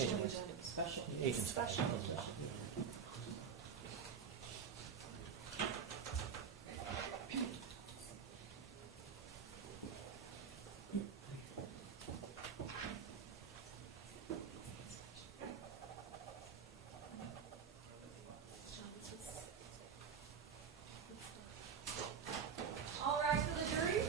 Agent Special. All right, for the jury.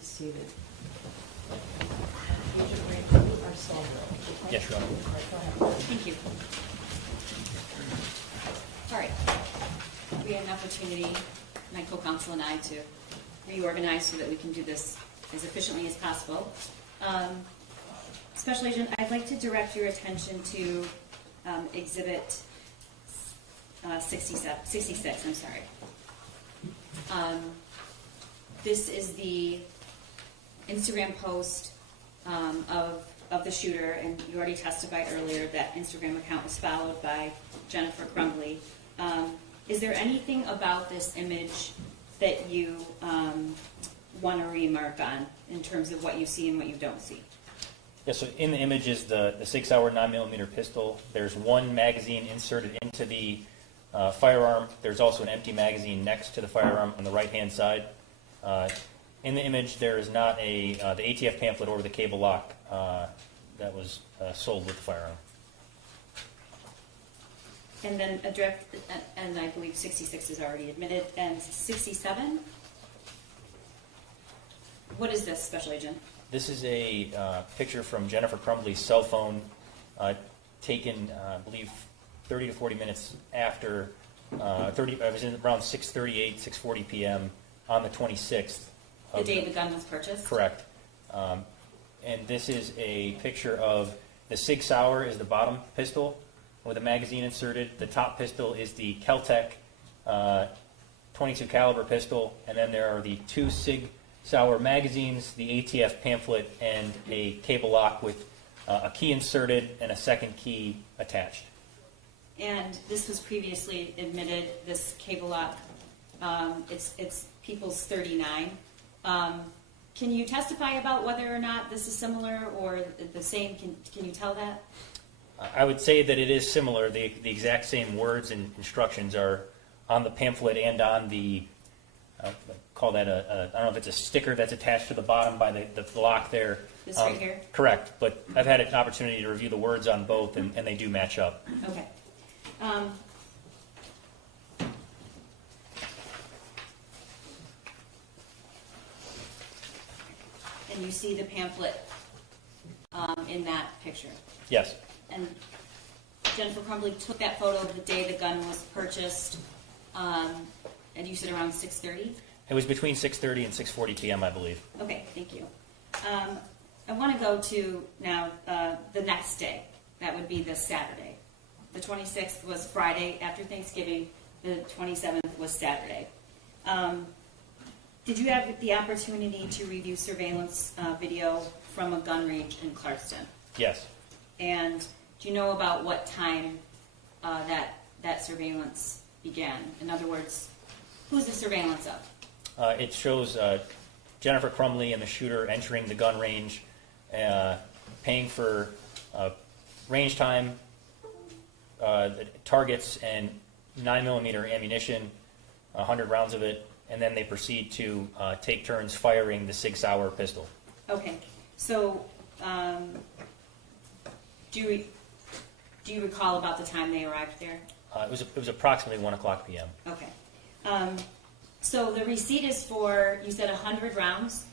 Seated. Agent Crumbley, our Stonewall. Yes, Your Honor. All right, go ahead. Thank you. All right. We had an opportunity, my co-counsel and I, to reorganize so that we can do this as efficiently as possible. Special Agent, I'd like to direct your attention to Exhibit 66. I'm sorry. This is the Instagram post of the shooter, and you already testified earlier that Instagram account was followed by Jennifer Crumbley. Is there anything about this image that you want to remark on in terms of what you see and what you don't see? Yes, so in the image is the 6-hour 9mm pistol. There's one magazine inserted into the firearm. There's also an empty magazine next to the firearm on the right-hand side. In the image, there is not the ATF pamphlet or the cable lock that was sold with the firearm. And then and I believe 66 is already admitted, and 67? What is this, Special Agent? This is a picture from Jennifer Crumbley's cell phone taken, I believe, 30 to 40 minutes after, I was in around 6:38, 6:40 p.m. on the 26th. The day the gun was purchased? Correct. And this is a picture of the Sig Sauer is the bottom pistol with a magazine inserted. The top pistol is the Keltec 22 caliber pistol, and then there are the two Sig Sauer magazines, the ATF pamphlet, and a cable lock with a key inserted and a second key attached. And this was previously admitted, this cable lock, it's People's 39. Can you testify about whether or not this is similar or the same? Can you tell that? I would say that it is similar. The exact same words and instructions are on the pamphlet and on the, call that I don't know if it's a sticker that's attached to the bottom by the lock there. This right here? Correct, but I've had an opportunity to review the words on both, and they do match up. Okay. And you see the pamphlet in that picture? Yes. And Jennifer Crumbley took that photo the day the gun was purchased, and you said around 6:30? It was between 6:30 and 6:40 p.m., I believe. Okay, thank you. I want to go to now the next day. That would be this Saturday. The 26th was Friday after Thanksgiving. The 27th was Saturday. Did you have the opportunity to review surveillance video from a gun range in Clarkston? Yes. And do you know about what time that surveillance began? In other words, who's the surveillance of? It shows Jennifer Crumbley and the shooter entering the gun range, paying for range time, targets, and 9mm ammunition, 100 rounds of it, and then they proceed to take turns firing the Sig Sauer pistol. Okay, so do you recall about the time they arrived there? It was approximately 1 o'clock p.m. Okay. So the receipt is for, you said 100 rounds?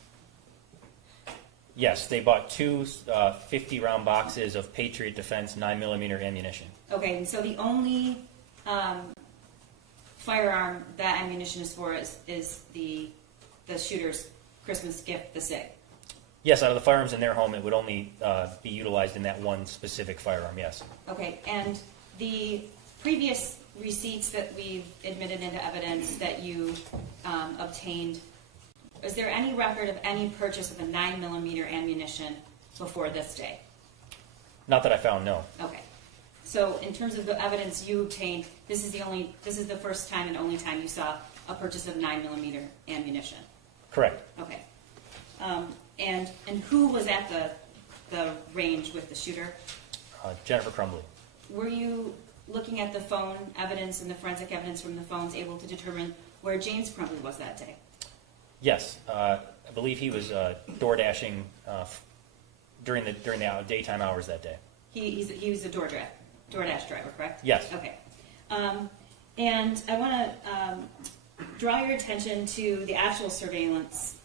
Yes, they bought two 50-round boxes of Patriot Defense 9mm ammunition. Okay, and so the only firearm that ammunition is for is the shooter's Christmas gift, the SIG? Yes, out of the firearms in their home, it would only be utilized in that one specific firearm, yes. Okay, and the previous receipts that we've admitted into evidence that you obtained is there any record of any purchase of a 9mm ammunition before this day? Not that I found, no. Okay. So in terms of the evidence you obtained, this is the first time and only time you saw a purchase of 9mm ammunition? Correct. Okay. And who was at the range with the shooter? Jennifer Crumbley. Were you looking at the phone evidence and the forensic evidence from the phones able to determine where James Crumbley was that day? Yes. I believe he was door dashing during the daytime hours that day. He was a DoorDash driver, correct? Yes. Okay. And I want to draw your attention to the actual surveillance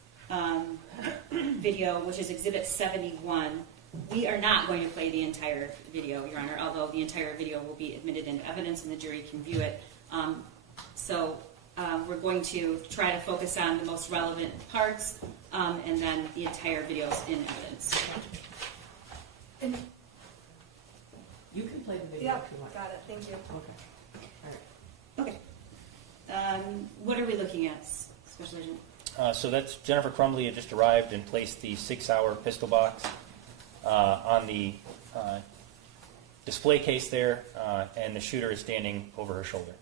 video, which is Exhibit 71. We are not going to play the entire video, Your Honor, although the entire video will be admitted into evidence and the jury can view it. We're going to try to focus on the most relevant parts, and then the entire video is in evidence. And you can play the video Yep, if you want. got it, thank you. Okay. All right. Okay. What are we looking at, Special Agent? So that's Jennifer Crumbley had just arrived and placed the 6-hour pistol box on the display case there, and the shooter is standing over her shoulder.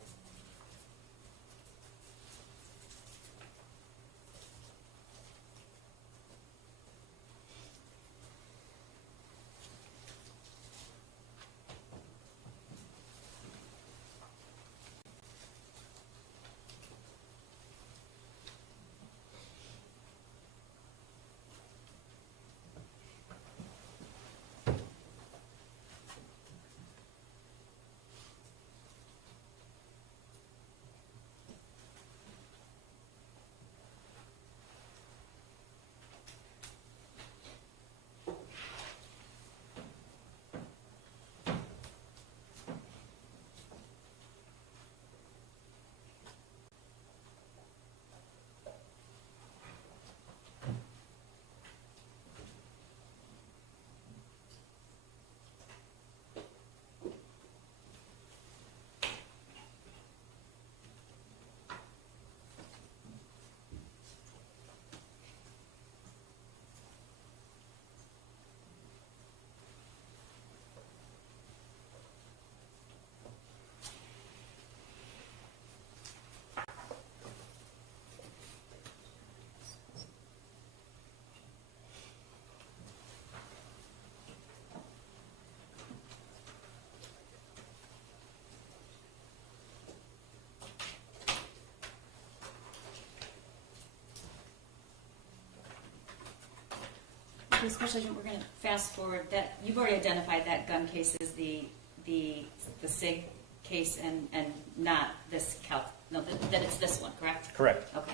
Okay, Special Agent, we're going to fast forward. That you've already identified that gun case as the SIG case and not this that it's this one, correct? Correct. Okay.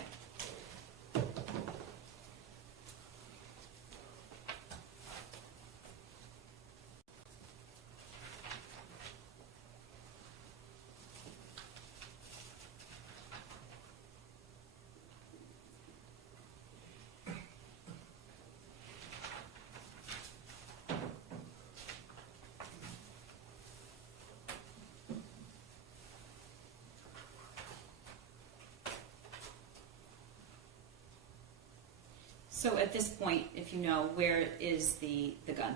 So at this point, if you know, where is the gun?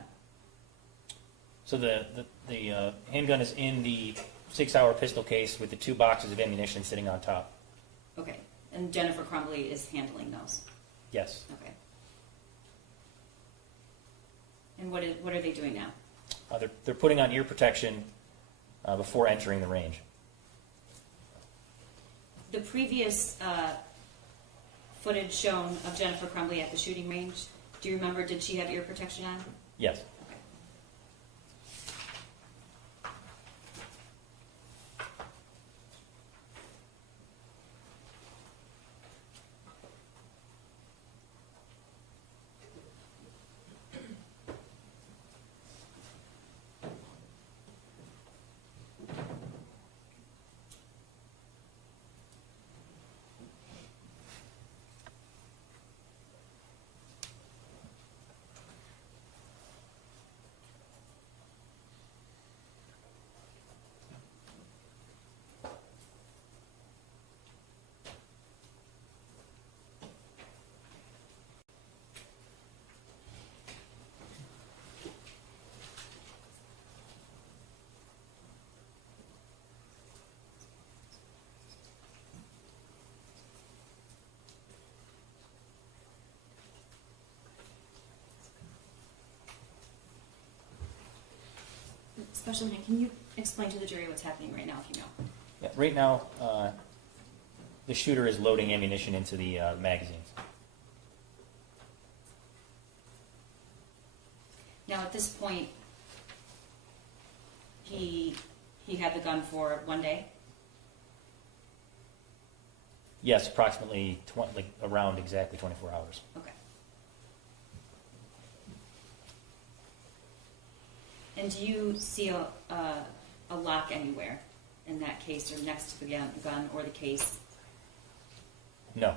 So the handgun is in the 6-hour pistol case with the 2 boxes of ammunition sitting on top. Okay. And Jennifer Crumbley is handling those. Yes. Okay. And what are they doing now? They're putting on ear protection before entering the range. The previous footage shown of Jennifer Crumbley at the shooting range, do you remember, did she have ear protection on? Yes. Okay. Special Agent, can you explain to the jury what's happening right now, if you know? Yeah, right now, the shooter is loading ammunition into the magazines. Now, at this point, he had the gun for one day? Yes, approximately around exactly 24 hours. Okay. And do you see a lock anywhere in that case or next to the gun or the case? No.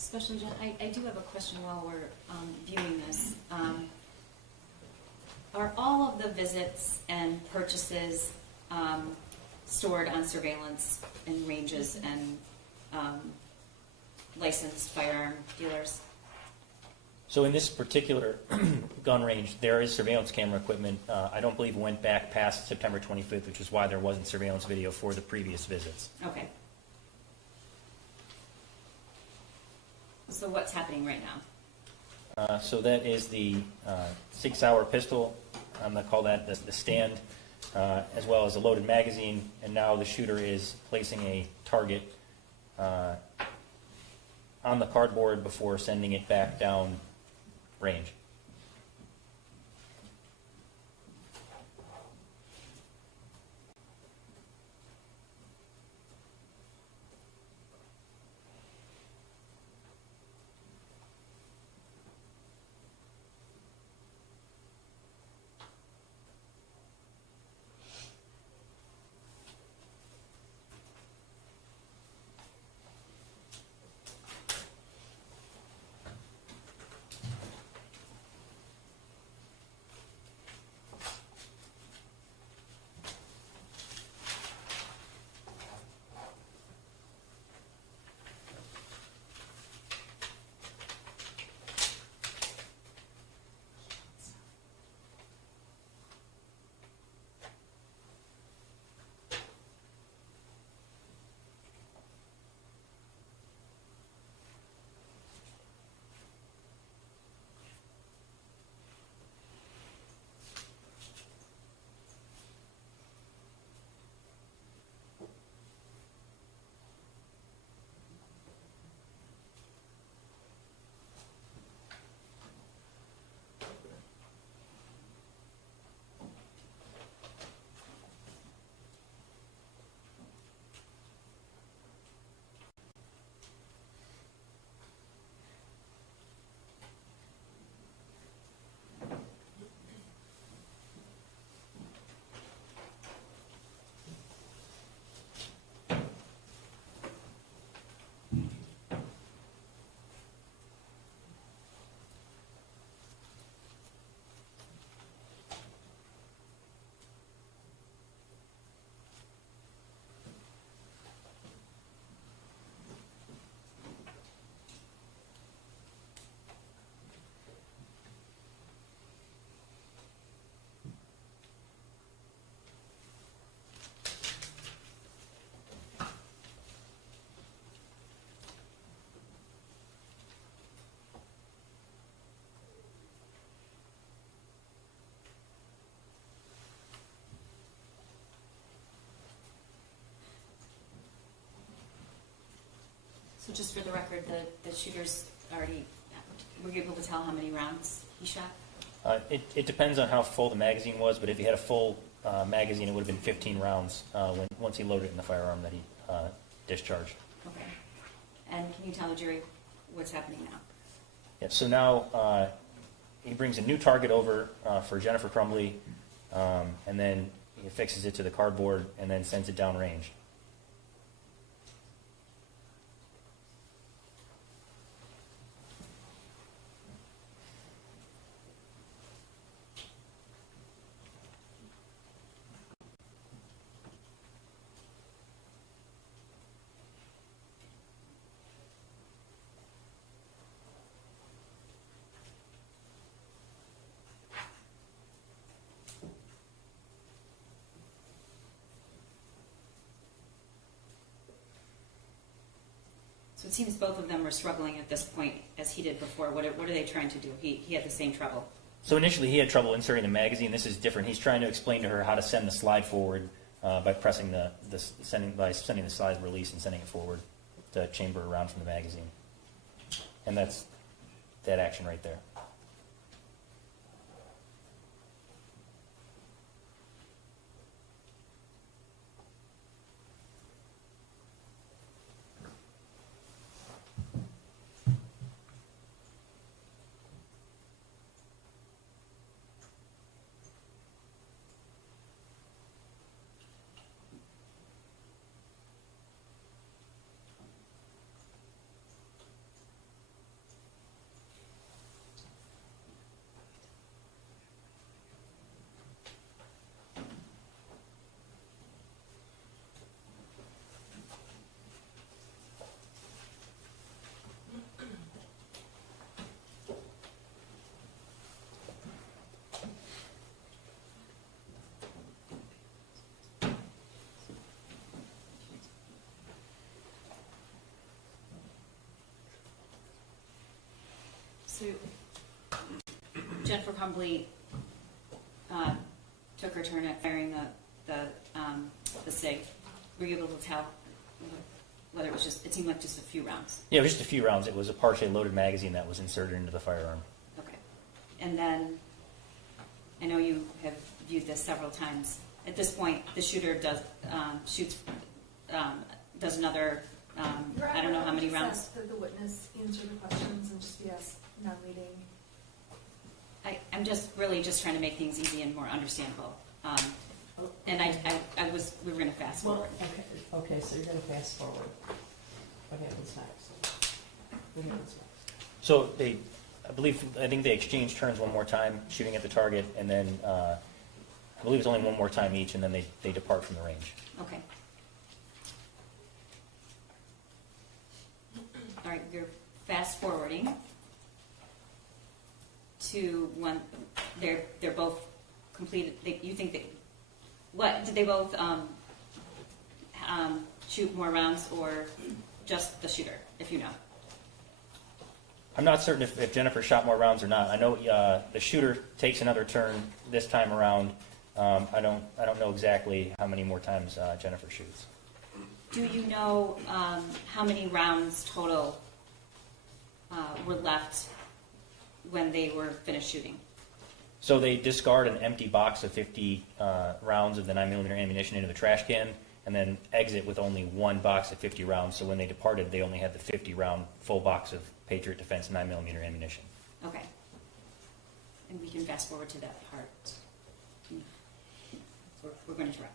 Special Agent, I do have a question while we're viewing this. Are all of the visits and purchases stored on surveillance and ranges and licensed firearm dealers? So in this particular gun range, there is surveillance camera equipment. I don't believe it went back past September 25th, which is why there wasn't surveillance video for the previous visits. Okay. So what's happening right now? So that is the Sig Sauer pistol. I'm going to call that the stand, as well as a loaded magazine. And now the shooter is placing a target on the cardboard before sending it back down range. So just for the record, the shooter's already, were you able to tell how many rounds he shot? It depends on how full the magazine was, but if he had a full magazine, it would have been 15 rounds once he loaded it in the firearm that he discharged. Okay. And can you tell the jury what's happening now? Yeah, so now he brings a new target over for Jennifer Crumbley, and then he affixes it to the cardboard and then sends it downrange. So it seems both of them were struggling at this point as he did before. What are they trying to do? He had the same trouble. So initially he had trouble inserting the magazine. This is different. He's trying to explain to her how to send the slide forward by pressing sending the slide release and sending it forward to chamber around from the magazine. And that's that action right there. So Jennifer Crumbley took her turn at firing the SIG. Were you able to tell whether it was just? It seemed like just a few rounds. Yeah, it was just a few rounds. It was a partially loaded magazine that was inserted into the firearm. Okay. And then I know you have viewed this several times. At this point, the shooter does another. I don't know how many rounds. That the witness answer the questions and just be asked non-leading. I'm just really just trying to make things easy and more understandable. And we were going to fast forward. Well, okay, so you're going to fast forward. What happens next? What happens next? So I think they exchanged turns one more time, shooting at the target, and then I believe it's only one more time each, and then they depart from the range. Okay. All right, you're fast forwarding to when they're both completed. You think that what did they both shoot more rounds or just the shooter? If you know. I'm not certain if Jennifer shot more rounds or not. I know the shooter takes another turn this time around. I don't know exactly how many more times Jennifer shoots. Do you know how many rounds total were left when they were finished shooting? So they discard an empty box of 50 rounds of the 9mm ammunition into the trash can, and then exit with only one box of 50 rounds. So when they departed, they only had the 50-round full box of Patriot Defense 9mm ammunition. Okay. And we can fast forward to that part. We're going to wrap.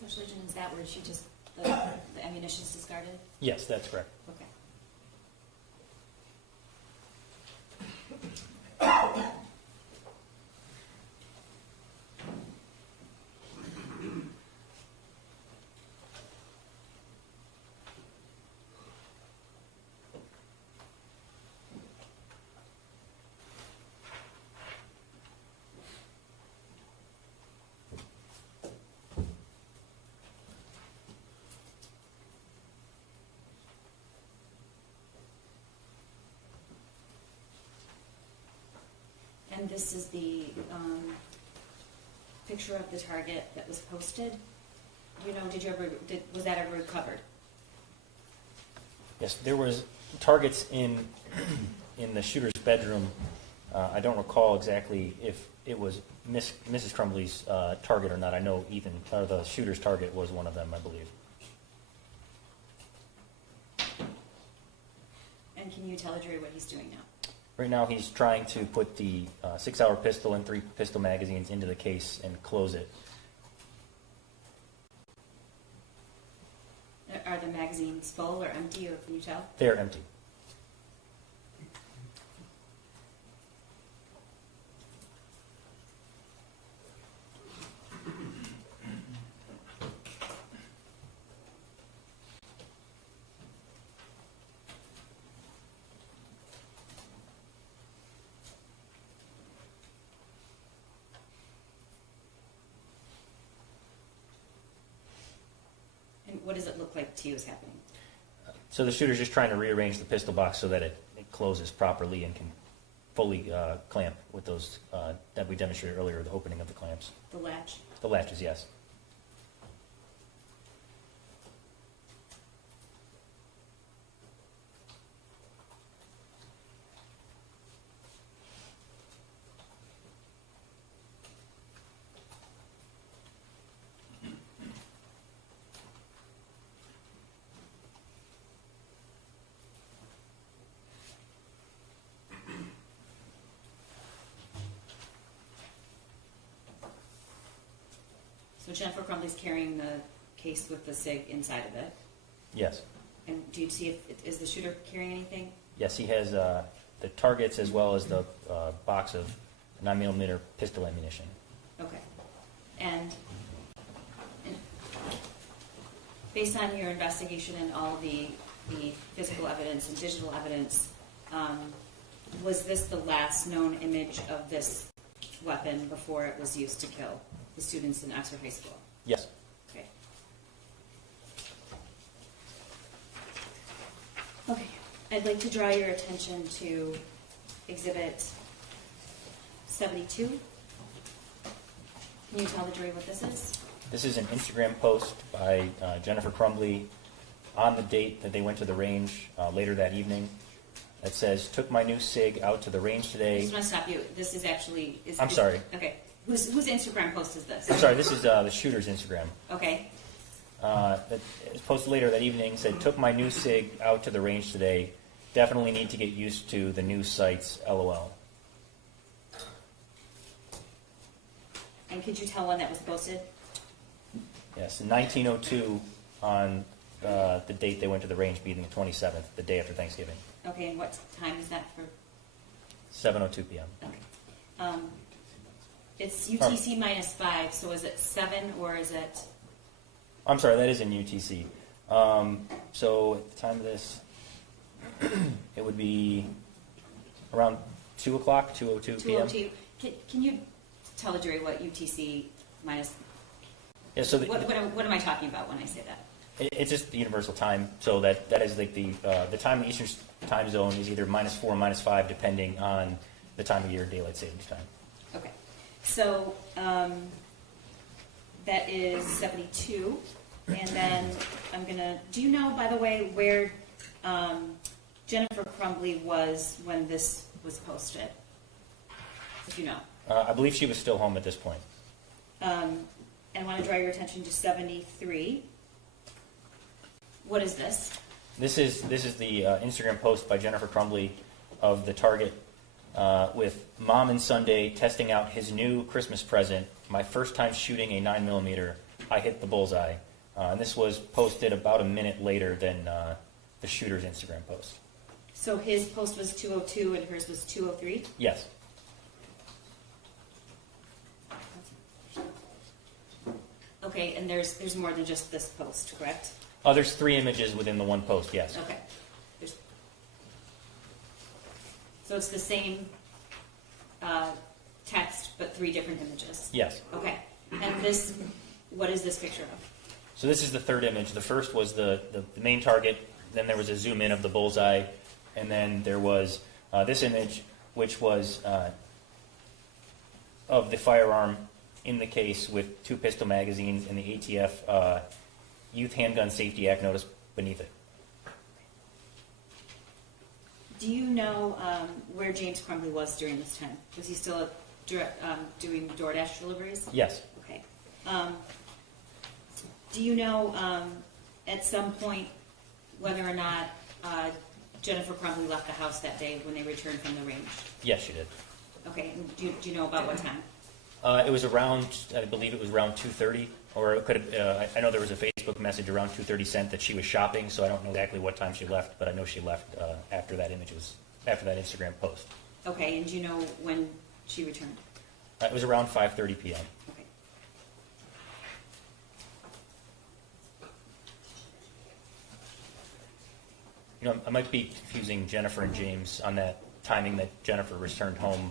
Special agent, is that where she just, the ammunition's discarded? Yes, that's correct. Okay. And this is the picture of the target that was posted. Do you know, was that ever recovered? Yes, there was targets in the shooter's bedroom. I don't recall exactly if it was Mrs. Crumbley's target or not. I know the shooter's target was one of them, I believe. And can you tell the jury what he's doing now? Right now, he's trying to put the 6-hour pistol and 3 pistol magazines into the case and close it. Are the magazines full or empty, or can you tell? They're empty. And what does it look like to you is happening? So the shooter's just trying to rearrange the pistol box so that it closes properly and can fully clamp with those that we demonstrated earlier, the opening of the clamps. The latch? The latches, yes. So Jennifer Crumbley's carrying the case with the SIG inside of it. Yes. And do you see is the shooter carrying anything? Yes, he has the targets as well as the box of 9mm pistol ammunition. Okay. And based on your investigation and all the physical evidence and digital evidence, was this the last known image of this weapon before it was used to kill the students in Oxford High School? Yes. Okay. Okay. I'd like to draw your attention to Exhibit 72. Can you tell the jury what this is? This is an Instagram post by Jennifer Crumbley on the date that they went to the range later that evening. That says, "Took my new SIG out to the range I today." just want to stop you. This is actually... I'm sorry. Okay. Whose Instagram post is this? I'm sorry, this is the shooter's Instagram. Okay. It was posted later that evening, said, "Took my new SIG out to the range today. Definitely need to get used to the new sights, LOL." And could you tell when that was posted? Yes, in 1902 on the date they went to the range, being the 27th, the day after Thanksgiving. Okay, and what time is that for? 7:02 p.m. Okay. It's UTC -5, so is it 7 or is it... I'm sorry, that is in UTC. So at the time of this, it would be around 2 o'clock, 2:02 p.m. 2:02. Can you tell the jury what UTC minus... Yeah, so What am I talking about when I say that? it's just the universal time. So that is like the time in the Eastern time zone is either -4 or -5, depending on the time of year, daylight savings time. Okay. So that is 72. And then I'm going to... Do you know, by the way, where Jennifer Crumbley was when this was posted? If you know. I believe she was still home at this point. And I want to draw your attention to 73. What is this? This is the Instagram post by Jennifer Crumbley of the target with "Mom and Sunday testing out his new Christmas present. My first time shooting a 9mm I hit the bullseye. And this was posted about a minute later than the shooter's Instagram post. So his post was 2:02 and hers was 2:03? Yes. Okay, and there's more than just this post, correct? There's 3 images within the one post, yes. Okay. So it's the same text, but 3 different images? Yes. Okay. And this, what is this picture of? So this is the 3rd image. The first was the main target, then there was a zoom in of the bullseye, and then there was this image, which was of the firearm in the case with 2 pistol magazines and the ATF Youth Handgun Safety Act notice beneath it. Do you know where James Crumbley was during this time? Was he still doing DoorDash deliveries? Yes. Okay. Do you know at some point whether or not Jennifer Crumbley left the house that day when they returned from the range? Yes, she did. Okay. And do you know about what time? It was around, I believe it was around 2:30, or it could have, I know there was a Facebook message around 2:30 sent that she was shopping, so I don't know exactly what time she left, but I know she left after that after that Instagram post. Okay. And do you know when she returned? It was around 5:30 p.m. Okay. You know, I might be confusing Jennifer and James on that timing that Jennifer returned home.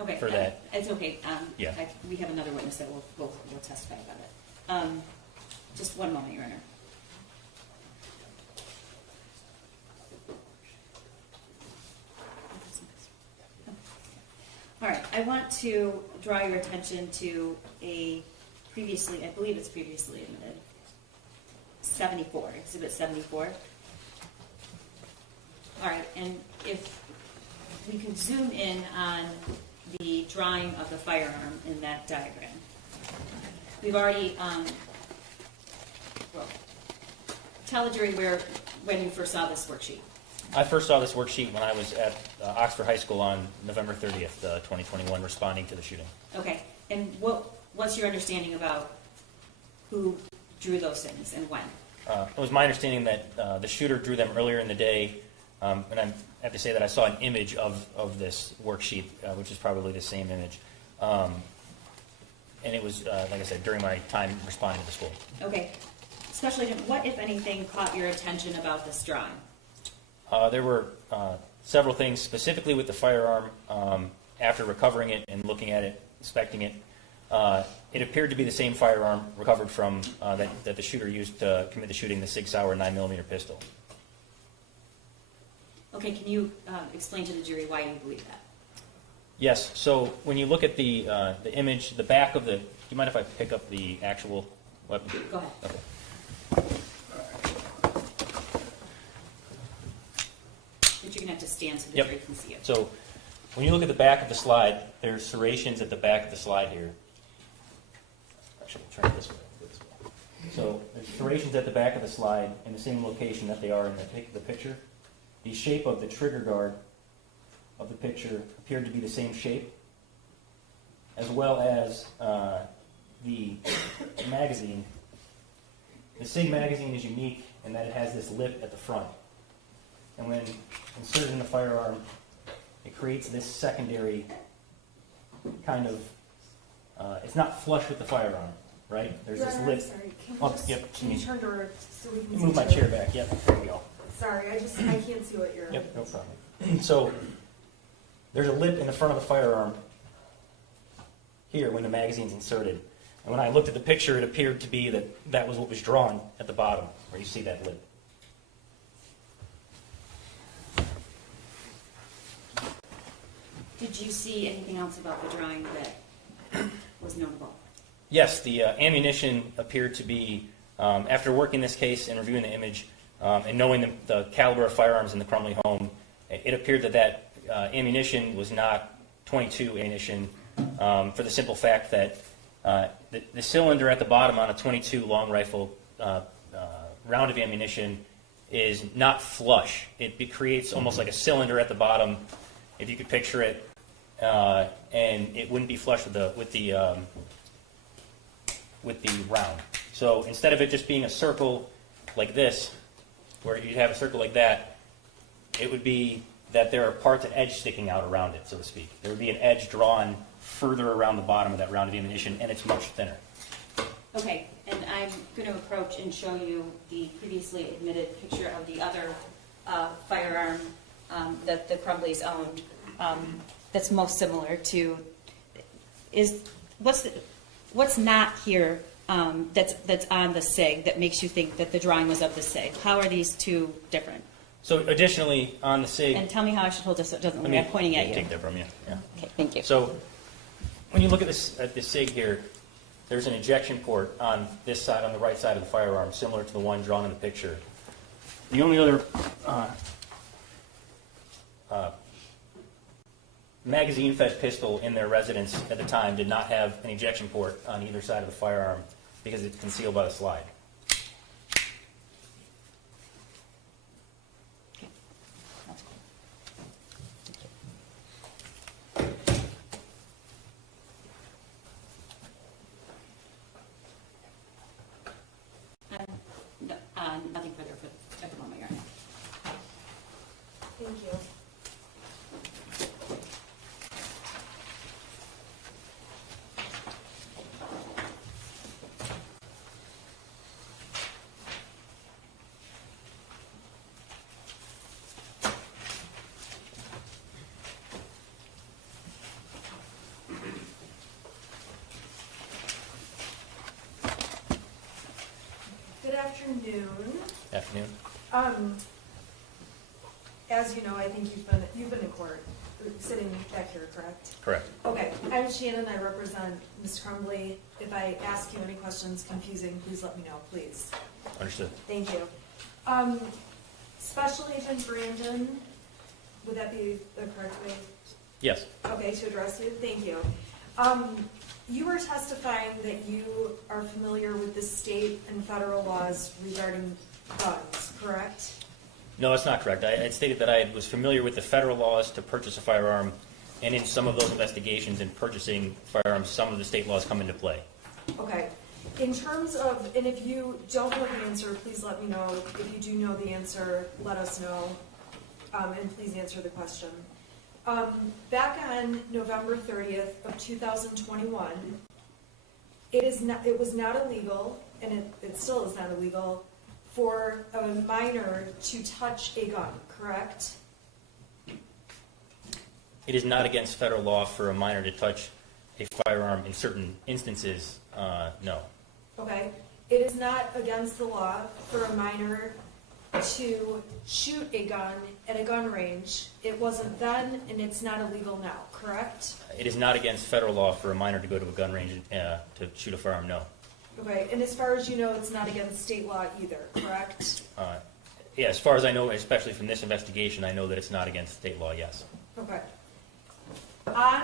Okay, For that. It's okay. Yeah. We have another witness that will testify about it. Just one moment, Your Honor. All right, I want to draw your attention to a previously, I believe it's previously admitted, 74, Exhibit 74. All right, and if we could zoom in on the drawing of the firearm in that diagram. We've already, well, tell the jury when you first saw this worksheet. I first saw this worksheet when I was at Oxford High School on November 30th, 2021, responding to the shooting. Okay, and what's your understanding about who drew those things and when? It was my understanding that the shooter drew them earlier in the day, and I have to say that I saw an image of this worksheet, which is probably the same image. And it was, like I said, during my time responding to the school. Okay. Special Agent, what, if anything, caught your attention about this drawing? There were several things, specifically with the firearm. After recovering it and looking at it, inspecting it, it appeared to be the same firearm recovered from that the shooter used to commit the shooting, the Sig Sauer 9mm pistol. Okay, can you explain to the jury why you believe that? Yes. So when you look at the image, the back of the. Do you mind if I pick up the actual weapon? Go ahead. Okay. But you're gonna have to stand so the Yep. jury can see it. So when you look at the back of the slide, there's serrations at the back of the slide here. Actually, turn it this way. So there's serrations at the back of the slide in the same location that they are in the picture. The shape of the trigger guard of the picture appeared to be the same shape, as well as the magazine. The SIG magazine is unique in that it has this lip at the front. And when inserted in the firearm, it creates this secondary kind of, it's not flush with the firearm, right? There's Your this Honor, lip. I'm sorry, can Oh, we just, yep, can you turn to so we can see? Move my each other? chair back, yep, there we go. Sorry, I can't see what you're. Yep, no problem. So there's a lip in the front of the firearm here when the magazine's inserted. And when I looked at the picture, it appeared to be that was what was drawn at the bottom, where you see that lip. Did you see anything else about the drawing that was notable? Yes, the ammunition appeared to be, after working this case and reviewing the image, and knowing the caliber of firearms in the Crumbley home, it appeared that ammunition was not .22 ammunition, for the simple fact that the cylinder at the bottom on a .22 long rifle round of ammunition is not flush. It creates almost like a cylinder at the bottom, if you could picture it, and it wouldn't be flush with the with the round. So instead of it just being a circle like this, where you'd have a circle like that, it would be that there are parts of edge sticking out around it, so to speak. There would be an edge drawn further around the bottom of that round of ammunition, and it's much thinner. Okay, and I'm going to approach and show you the previously admitted picture of the other firearm that the Crumbleys owned that's most similar to, what's not here that's on the SIG that makes you think that the drawing was of the SIG? How are these two different? So additionally, on the SIG, And tell me how I should hold this so it doesn't look like I'm pointing at you. take that from you. Yeah. Okay, thank you. So when you look at this at the SIG here, there's an ejection port on this side, on the right side of the firearm, similar to the one drawn in the picture. The only other magazine-fed pistol in their residence at the time did not have an ejection port on either side of the firearm because it's concealed by the slide. Okay, that's cool. Nothing further at the moment, Your Honor. Thank you. Good afternoon. Afternoon. As you know, I think you've been in court, sitting back here, correct? Correct. Okay, I'm Shannon, I represent Ms. Crumbley. If I ask you any questions confusing, please let me know, please. Understood. Thank you. Special Agent Brandon, would that be the correct way? Yes. Okay, to address you, thank you. You were testifying that you are familiar with the state and federal laws regarding guns, correct? No, that's not correct. I had stated that I was familiar with the federal laws to purchase a firearm, and in some of those investigations in purchasing firearms, some of the state laws come into play. Okay. In terms of, and if you don't know the answer, please let me know. If you do know the answer, let us know, and please answer the question. Back on November 30th of 2021, it was not illegal, and it still is not illegal, for a minor to touch a gun, correct? It is not against federal law for a minor to touch a firearm in certain instances, no. Okay. It is not against the law for a minor to shoot a gun at a gun range. It wasn't then, and it's not illegal now, correct? It is not against federal law for a minor to go to a gun range to shoot a firearm, no. Okay, and as far as you know, it's not against state law either, correct? Yeah, as far as I know, especially from this investigation, I know that it's not against state law, yes. Okay. On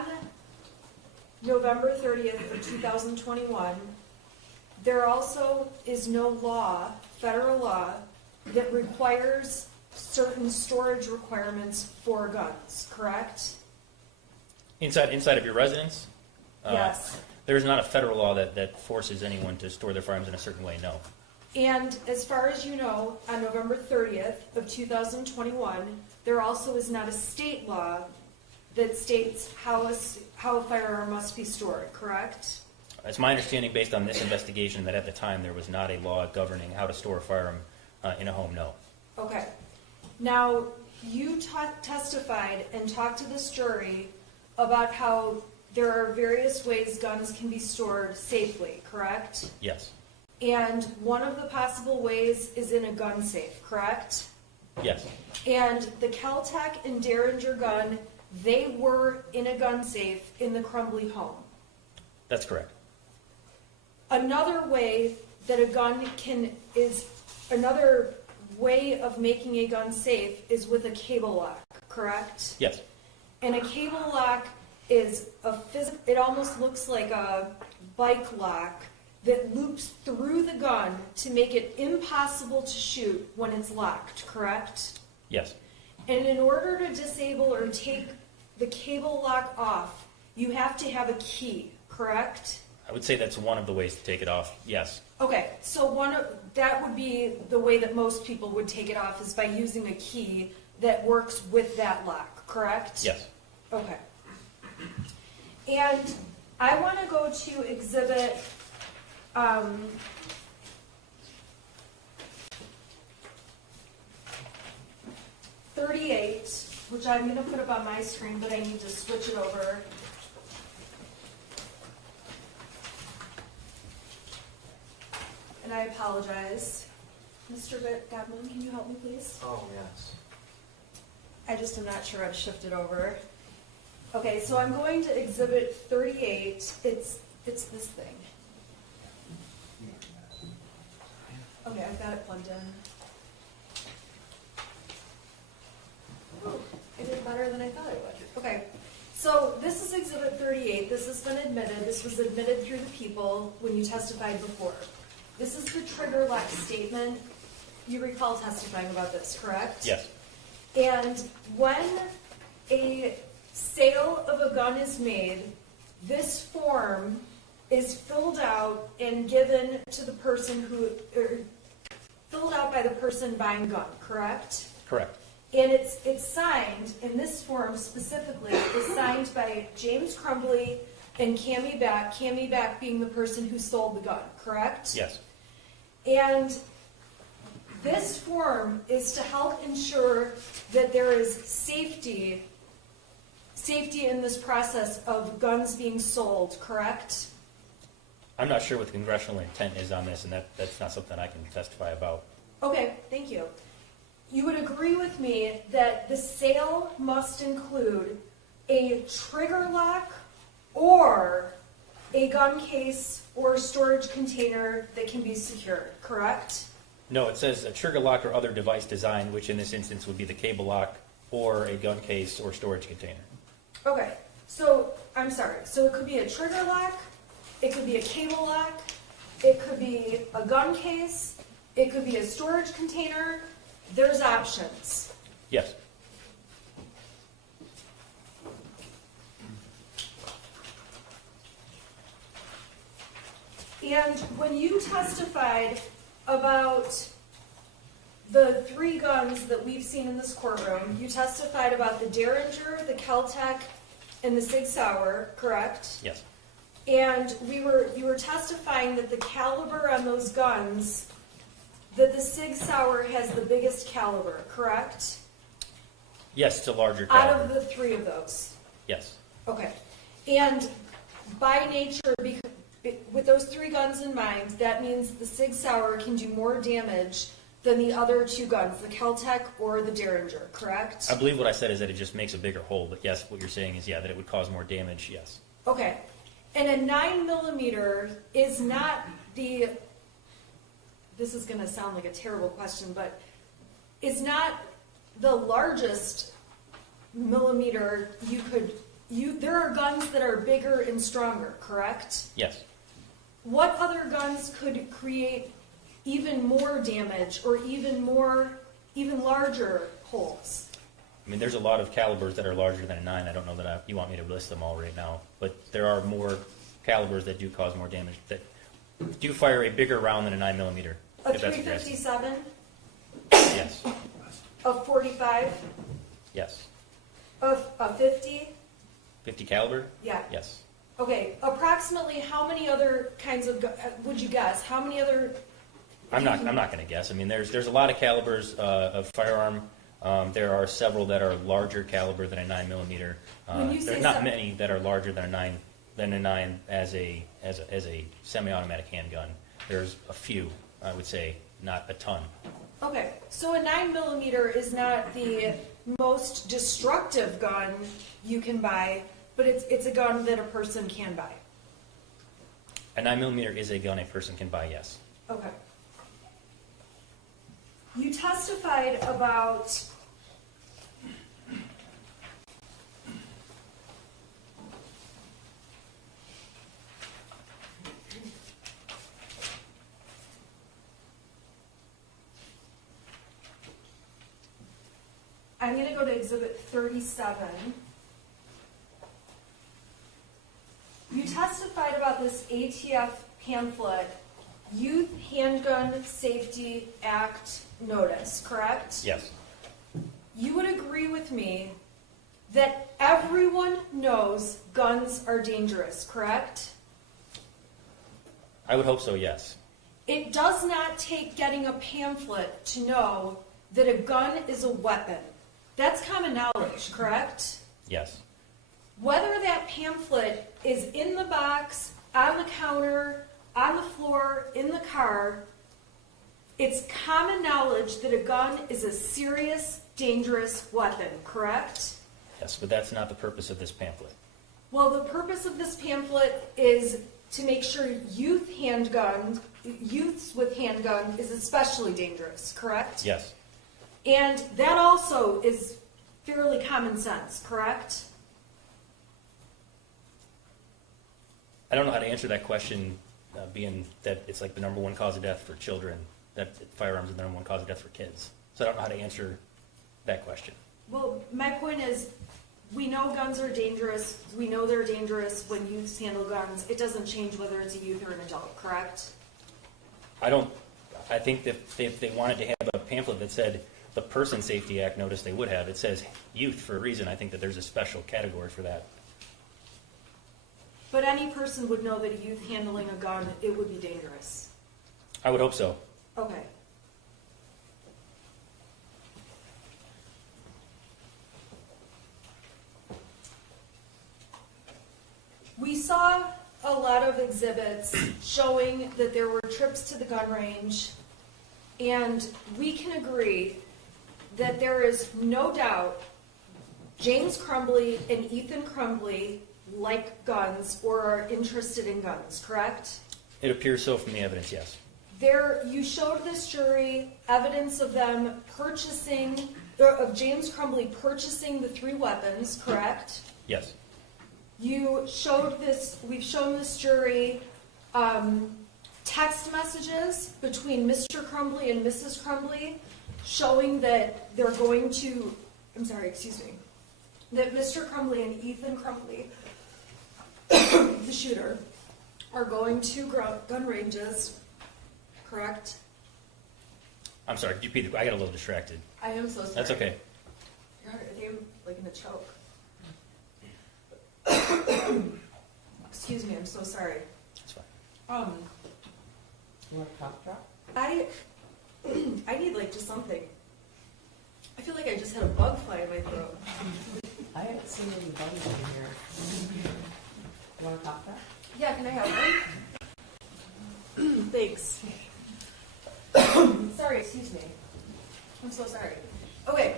November 30th of 2021, there also is no law, federal law, that requires certain storage requirements for guns, correct? Inside of your residence? Yes. There is not a federal law that forces anyone to store their firearms in a certain way, no. And as far as you know, on November 30th of 2021, there also is not a state law that states how a firearm must be stored, correct? It's my understanding, based on this investigation, that at the time there was not a law governing how to store a firearm in a home, no. Okay. Now, you testified and talked to this jury about how there are various ways guns can be stored safely, correct? Yes. And one of the possible ways is in a gun safe, correct? Yes. And the Kel-Tec and Derringer gun, they were in a gun safe in the Crumbley home. That's correct. Another way that a gun another way of making a gun safe is with a cable lock, correct? Yes. And a cable lock is it almost looks like a bike lock that loops through the gun to make it impossible to shoot when it's locked, correct? Yes. And in order to disable or take the cable lock off, you have to have a key, correct? I would say that's one of the ways to take it off, yes. Okay, so that would be the way that most people would take it off, is by using a key that works with that lock, correct? Yes. Okay. And I want to go to exhibit 38, which I'm going to put up on my screen, but I need to switch it over. And I apologize. Mr. Godwin, can you help me, please? Oh, yes. I just am not sure I've shifted over. Okay, so I'm going to exhibit 38. It's this thing. Okay, I've got it plugged in. Oh, I did better than I thought I would. Okay, so this is exhibit 38. This has been admitted. This was admitted through the people when you testified before. This is the trigger lock statement. You recall testifying about this, correct? Yes. And when a sale of a gun is made, this form is filled out and given to the person filled out by the person buying the gun, correct? Correct. And it's signed, and this form specifically is signed by James Crumbley and Cammie Back being the person who sold the gun, correct? Yes. And this form is to help ensure that there is safety in this process of guns being sold, correct? I'm not sure what the congressional intent is on this, and that's not something I can testify about. Okay, thank you. You would agree with me that the sale must include a trigger lock or a gun case or storage container that can be secured, correct? No, it says a trigger lock or other device design, which in this instance would be the cable lock or a gun case or storage container. Okay, so, I'm sorry, so it could be a trigger lock, it could be a cable lock, it could be a gun case, it could be a storage container, there's options. Yes. And when you testified about the 3 guns that we've seen in this courtroom, you testified about the Derringer, the Kel-Tec, and the Sig Sauer, correct? Yes. And you were testifying that the caliber on those guns, that the Sig Sauer has the biggest caliber, correct? Yes, it's a larger Out caliber. of the 3 of those. Yes. Okay. And by nature, with those 3 guns in mind, that means the Sig Sauer can do more damage than the other 2 guns, the Kel-Tec or the Derringer, correct? I believe what I said is that it just makes a bigger hole, but yes, what you're saying is, yeah, that it would cause more damage, yes. Okay. And a 9mm is not the, this is going to sound like a terrible question, but it's not the largest millimeter you could, there are guns that are bigger and stronger, correct? Yes. What other guns could create even more damage or even larger holes? I mean, there's a lot of calibers that are larger than a 9. I don't know that you want me to list them all right now, but there are more calibers that do cause more damage, that do fire a bigger round than a 9mm. A if that's what you're asking. 357? Yes. A 45? Yes. A 50? 50 caliber? Yeah. Yes. Okay, approximately how many other kinds of, would you guess, how many other? I'm not going to guess. I mean, there's a lot of calibers of firearm. There are several that are larger caliber than a 9mm. When you say There's not many that are larger than a 9 as a semi-automatic handgun. There's a few, I would say, not a ton. Okay, so a 9mm is not the most destructive gun you can buy, but it's a gun that a person can buy. A 9mm is a gun a person can buy, yes. Okay. You testified about I'm going to go to exhibit 37. You testified about this ATF pamphlet, Youth Handgun Safety Act notice, correct? Yes. You would agree with me that everyone knows guns are dangerous, correct? I would hope so, yes. It does not take getting a pamphlet to know that a gun is a weapon. That's common knowledge, correct? Yes. Whether that pamphlet is in the box, on the counter, on the floor, in the car, it's common knowledge that a gun is a serious, dangerous weapon, correct? Yes, but that's not the purpose of this pamphlet. Well, the purpose of this pamphlet is to make sure youths with handgun is especially dangerous, correct? Yes. And that also is fairly common sense, correct? I don't know how to answer that question, being that it's like the number one cause of death for children, that firearms are the number one cause of death for kids. So I don't know how to answer that question. Well, my point is, we know guns are dangerous. We know they're dangerous when youths handle guns. It doesn't change whether it's a youth or an adult, correct? I think that if they wanted to have a pamphlet that said the Person Safety Act notice, they would have. It says youth for a reason. I think that there's a special category for that. But any person would know that a youth handling a gun, it would be dangerous. I would hope so. Okay. We saw a lot of exhibits showing that there were trips to the gun range, and we can agree that there is no doubt James Crumbley and Ethan Crumbley like guns or are interested in guns, correct? It appears so from the evidence, yes. You showed this jury evidence of them purchasing, of James Crumbley purchasing the 3 weapons, correct? Yes. We've shown this jury text messages between Mr. Crumbley and Mrs. Crumbley showing that they're going to, that Mr. Crumbley and Ethan Crumbley, the shooter, are going to gun ranges, correct? I'm sorry, could you repeat I got a little distracted. I am so sorry. That's okay. You're like in a choke. Excuse me, I'm so sorry. That's fine. You want a cough drop? I need like just something. I feel like I just had a bug fly in my throat. I haven't seen any bugs in here. You want a cough drop? Yeah, can I have one? Thanks. Sorry, excuse me. I'm so sorry. Okay,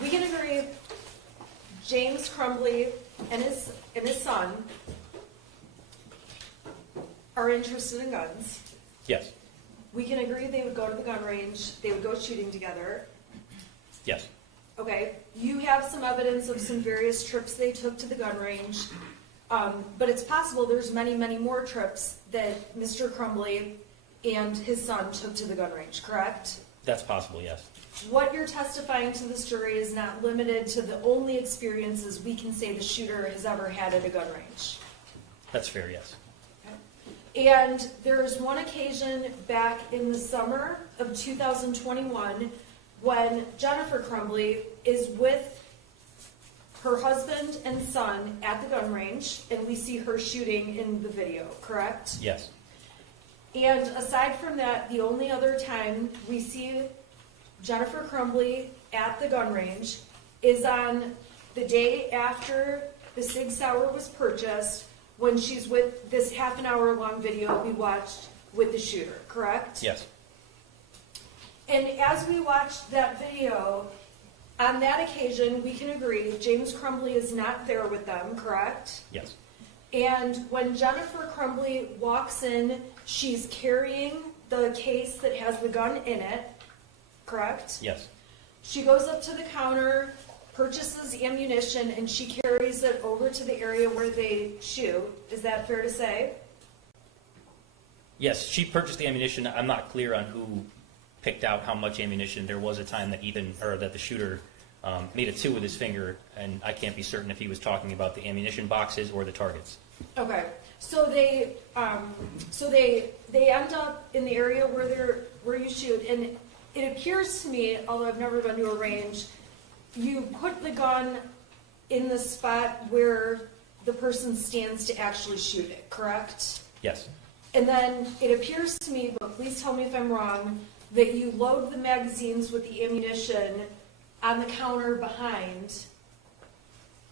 we can agree James Crumbley and his son are interested in guns. Yes. We can agree they would go to the gun range, they would go shooting together. Yes. Okay, you have some evidence of some various trips they took to the gun range, but it's possible there's many, many more trips that Mr. Crumbley and his son took to the gun range, correct? That's possible, yes. What you're testifying to this jury is not limited to the only experiences we can say the shooter has ever had at a gun range. That's fair, yes. And there's one occasion back in the summer of 2021 when Jennifer Crumbley is with her husband and son at the gun range, and we see her shooting in the video, correct? Yes. And aside from that, the only other time we see Jennifer Crumbley at the gun range is on the day after the Sig Sauer was purchased, when she's with this half-an-hour-long video we watched with the shooter, correct? Yes. And as we watched that video, on that occasion, we can agree James Crumbley is not there with them, correct? Yes. And when Jennifer Crumbley walks in, she's carrying the case that has the gun in it, correct? Yes. She goes up to the counter, purchases ammunition, and she carries it over to the area where they shoot. Is that fair to say? Yes, she purchased the ammunition. I'm not clear on who picked out how much ammunition. There was a time that the shooter made a 2 with his finger, and I can't be certain if he was talking about the ammunition boxes or the targets. Okay, so they end up in the area where you shoot, and it appears to me, although I've never been to a range, you put the gun in the spot where the person stands to actually shoot it, correct? Yes. And then it appears to me, but please tell me if I'm wrong, that you load the magazines with the ammunition on the counter behind,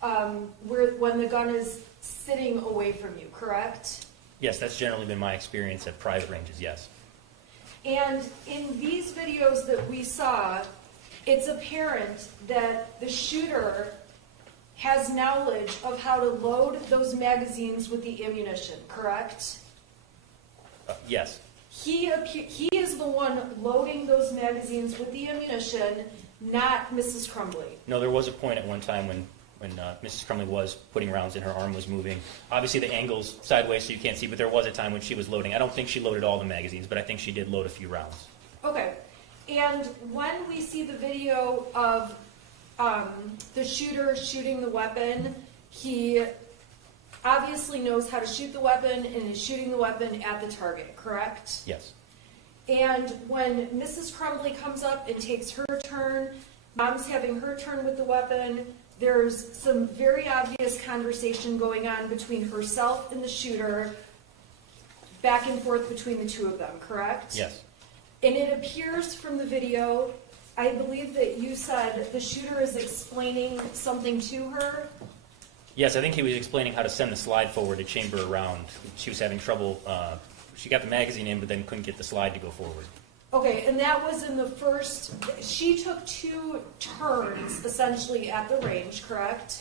when the gun is sitting away from you, correct? Yes, that's generally been my experience at private ranges, yes. And in these videos that we saw, it's apparent that the shooter has knowledge of how to load those magazines with the ammunition, correct? Yes. He is the one loading those magazines with the ammunition, not Mrs. Crumbley. No, there was a point at one time when Mrs. Crumbley was putting rounds in, her arm was moving. Obviously the angle's sideways so you can't see, but there was a time when she was loading. I don't think she loaded all the magazines, but I think she did load a few rounds. Okay. And when we see the video of the shooter shooting the weapon, he obviously knows how to shoot the weapon and is shooting the weapon at the target, correct? Yes. And when Mrs. Crumbley comes up and takes her turn, Mom's having her turn with the weapon, there's some very obvious conversation going on between herself and the shooter, back and forth between the two of them, correct? Yes. And it appears from the video, I believe that you said the shooter is explaining something to her. Yes, I think he was explaining how to send the slide forward to chamber around. She was having trouble. She got the magazine in, but then couldn't get the slide to go forward. Okay, and that was in the first, she took 2 turns essentially at the range, correct?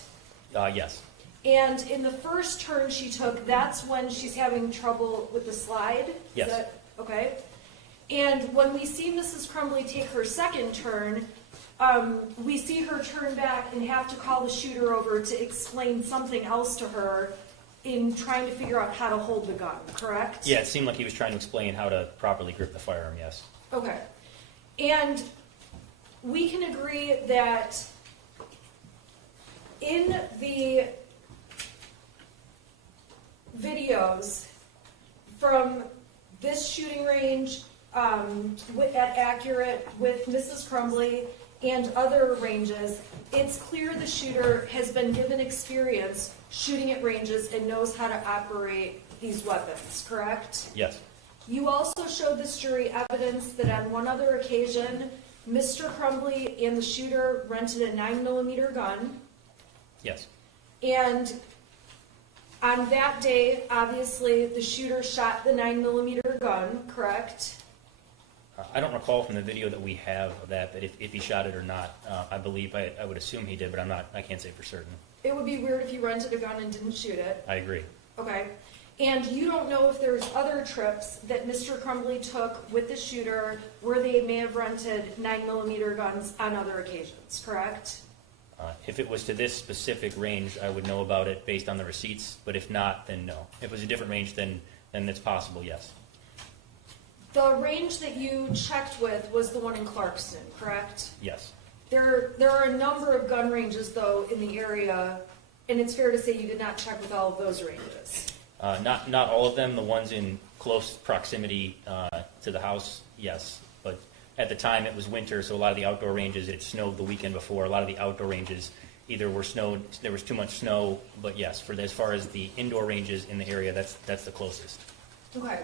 Yes. And in the first turn she took, that's when she's having trouble with the slide? Yes. Is that, okay. And when we see Mrs. Crumbley take her second turn, we see her turn back and have to call the shooter over to explain something else to her in trying to figure out how to hold the gun, correct? Yeah, it seemed like he was trying to explain how to properly grip the firearm, yes. Okay. And we can agree that in the videos from this shooting range at Accurate with Mrs. Crumbley and other ranges, it's clear the shooter has been given experience shooting at ranges and knows how to operate these weapons, correct? Yes. You also showed this jury evidence that on one other occasion, Mr. Crumbley and the shooter rented a 9mm gun. Yes. And on that day, obviously, the shooter shot the 9mm gun, correct? I don't recall from the video that we have of that if he shot it or not. I believe, I would assume he did, but I can't say for certain. It would be weird if you rented a gun and didn't shoot it. I agree. Okay. And you don't know if there's other trips that Mr. Crumbley took with the shooter where they may have rented 9mm guns on other occasions, correct? If it was to this specific range, I would know about it based on the receipts, but if not, then no. If it was a different range, then it's possible, yes. The range that you checked with was the one in Clarkston, correct? Yes. There are a number of gun ranges, though, in the area, and it's fair to say you did not check with all of those ranges. Not all of them. The ones in close proximity to the house, yes. But at the time it was winter, so a lot of the outdoor ranges, it snowed the weekend before. A lot of the outdoor ranges either were snowed, there was too much snow, but yes, as far as the indoor ranges in the area, that's the closest. Okay.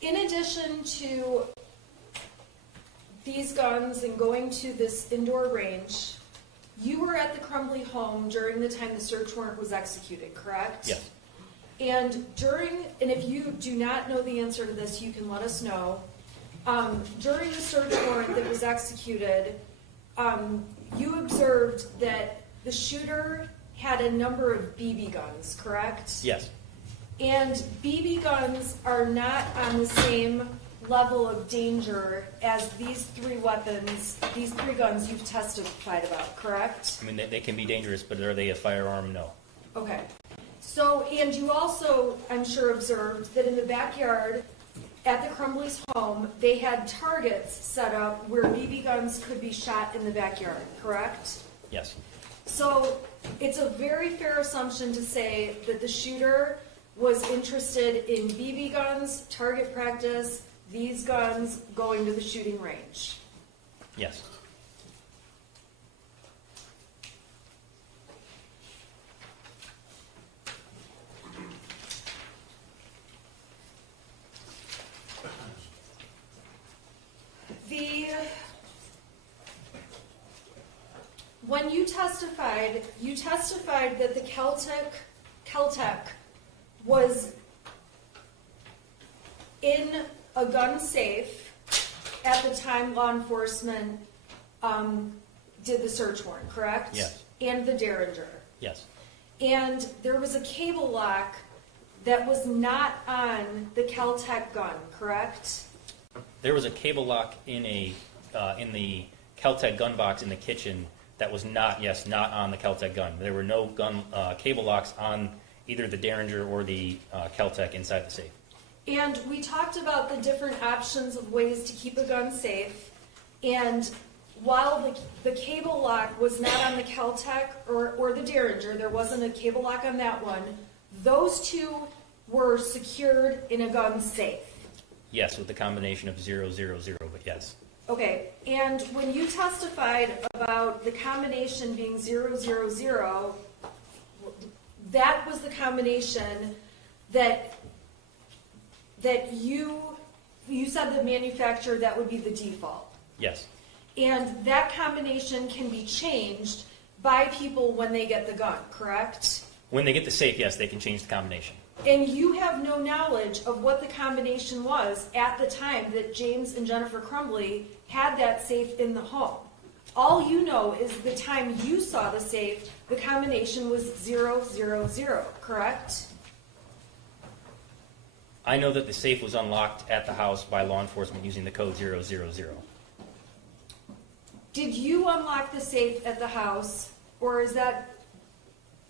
In addition to these guns and going to this indoor range, you were at the Crumbley home during the time the search warrant was executed, correct? Yes. And if you do not know the answer to this, you can let us know. During the search warrant that was executed, you observed that the shooter had a number of BB guns, correct? Yes. And BB guns are not on the same level of danger as these 3 weapons, these 3 guns you've testified about, correct? I mean, they can be dangerous, but are they a firearm? No. Okay. So, and you also, I'm sure, observed that in the backyard at the Crumbley's home, they had targets set up where BB guns could be shot in the backyard, correct? Yes. So it's a very fair assumption to say that the shooter was interested in BB guns, target practice, these guns, going to the shooting range. Yes. When you testified that the Caltech was in a gun safe at the time law enforcement did the search warrant, correct? Yes. And the Derringer. Yes. And there was a cable lock that was not on the Caltech gun, correct? There was a cable lock in the Caltech gun box in the kitchen that was not on the Caltech gun. There were no cable locks on either the Derringer or the Caltech inside the safe. And we talked about the different options of ways to keep a gun safe. And while the cable lock was not on the Caltech or the Derringer, there wasn't a cable lock on that one, those two were secured in a gun safe. Yes, with the combination of 000, but yes. Okay, and when you testified about the combination being 000, that was the combination that you said the manufacturer, that would be the default. Yes. And that combination can be changed by people when they get the gun, correct? When they get the safe, yes, they can change the combination. And you have no knowledge of what the combination was at the time that James and Jennifer Crumbley had that safe in the home. All you know is the time you saw the safe, the combination was 000, correct? I know that the safe was unlocked at the house by law enforcement using the code 000. Did you unlock the safe at the house, or is that...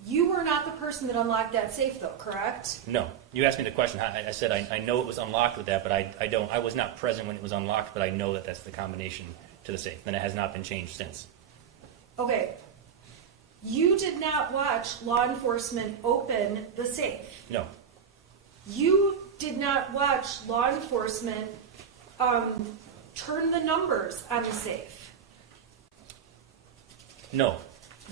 You were not the person that unlocked that safe, though, correct? No. You asked me the question. I said I know it was unlocked with that, but I was not present when it was unlocked, but I know that that's the combination to the safe, and it has not been changed since. Okay. You did not watch law enforcement open the safe. No. You did not watch law enforcement turn the numbers on the safe. No.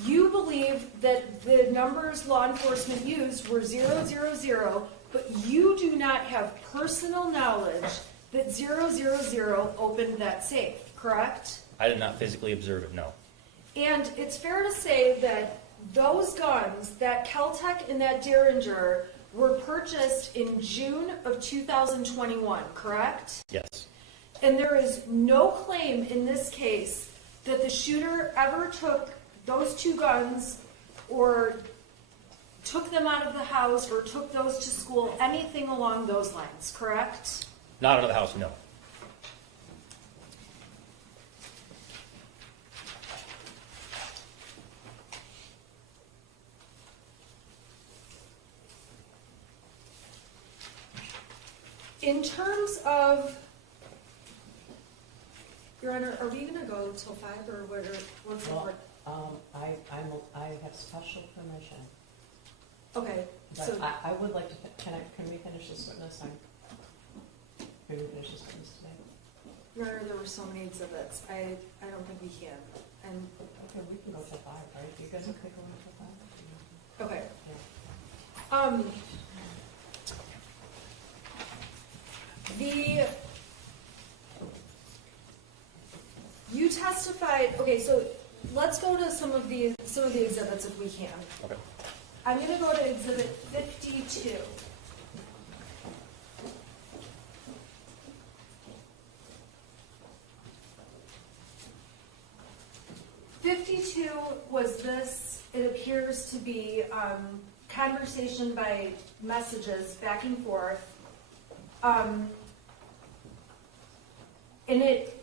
You believe that the numbers law enforcement used were 000, but you do not have personal knowledge that 000 opened that safe, correct? I did not physically observe it, no. And it's fair to say that those guns, that Caltech and that Derringer, were purchased in June of 2021, correct? Yes. And there is no claim in this case that the shooter ever took those two guns or took them out of the house or took those to school, anything along those lines, correct? Not out of the house, no. In terms of, Your Honor, are we going to go till 5 or what's the word? I have special permission, Okay, but so, I would like to, can we finish this witness? Can we finish this witness today? Your Honor, there were so many exhibits. I don't think we can. And, Okay, we can go till 5, right? You guys okay going till 5? okay. Yeah. You testified, okay, so let's go to some of the exhibits if we can. Okay. I'm going to go to exhibit 52. Was this, it appears to be conversation by messages back and forth. And it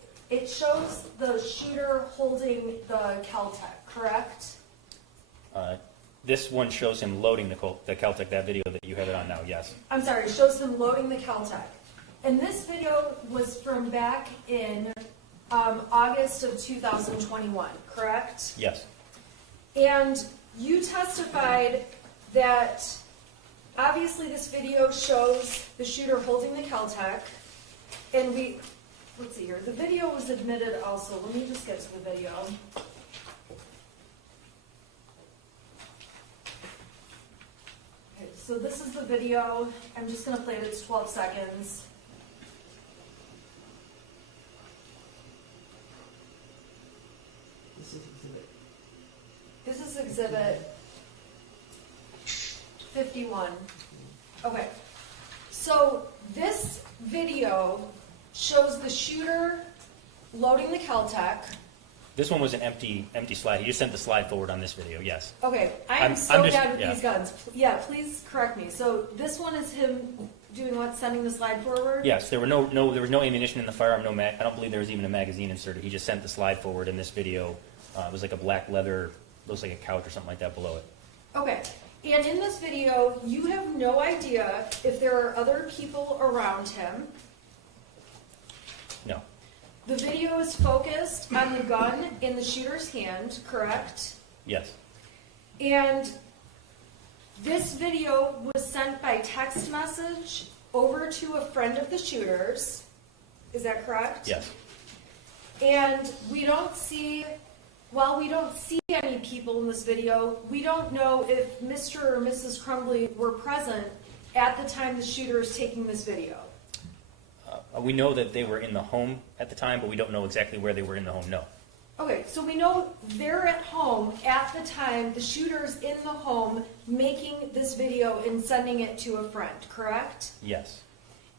shows the shooter holding the Caltech, correct? This one shows him loading the Caltech, that video that you have it on now, yes. I'm sorry, it shows him loading the Caltech. And this video was from back in August of 2021, correct? Yes. And you testified that obviously this video shows the shooter holding the Kel-Tec, and let's see here, the video was admitted also. Let me just get to the video. Okay, so this is the video. I'm just going to play it. It's 12 seconds. This is exhibit 51. Okay, so this video shows the shooter loading the Kel-Tec. This one was an empty slide. He just sent the slide forward on this video, yes. Okay, I'm I'm so just- bad with yeah. these guns. Yeah, please correct me. So this one is him doing what? Sending the slide forward? Yes, there was no ammunition in the firearm, I don't believe there was even a magazine inserted. He just sent the slide forward in this video. It was like a black leather, looks like a couch or something like that below it. Okay, and in this video, you have no idea if there are other people around him. No, The video is focused on the gun in the shooter's hand, correct? yes, And this video was sent by text message over to a friend of the shooter's. Is that correct? yes. And while we don't see any people in this video, we don't know if Mr. or Mrs. Crumbley were present at the time the shooter is taking this video. We know that they were in the home at the time, but we don't know exactly where they were in the home, no. Okay, so we know they're at home at the time the shooter's in the home making this video and sending it to a friend, correct? Yes,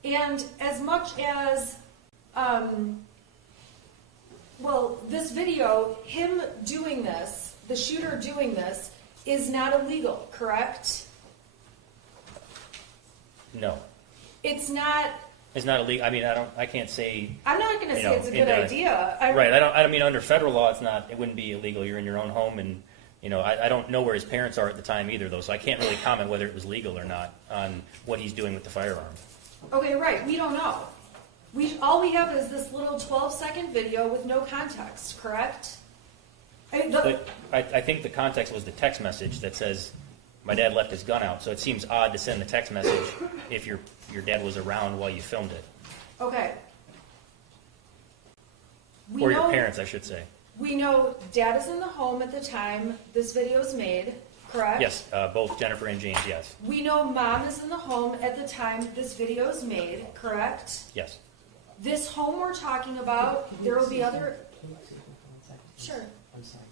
And as much as, this video, him doing this, the shooter doing this, is not illegal, correct? no. It's not, It's not illegal, I can't say, I'm not gonna You say know, it's a in good a- idea. right, I don't mean under federal law, it wouldn't be illegal, you're in your own home, and, I don't know where his parents are at the time either, though, so I can't really comment whether it was legal or not on what he's doing with the firearm. Okay, right, we don't know. All we have is this little 12-second video with no context, correct? But I think the context was the text message that says, my dad left his gun out, so it seems odd to send the text message if your dad was around while you filmed it. Okay. Or your parents, I should say. We know dad is in the home at the time this video is made, correct? Yes, both Jennifer and James, yes. We know mom is in the home at the time this video is made, correct? Yes. This home we're talking about, there will be other... Can you excuse me for 1 second? Sure. I'm sorry.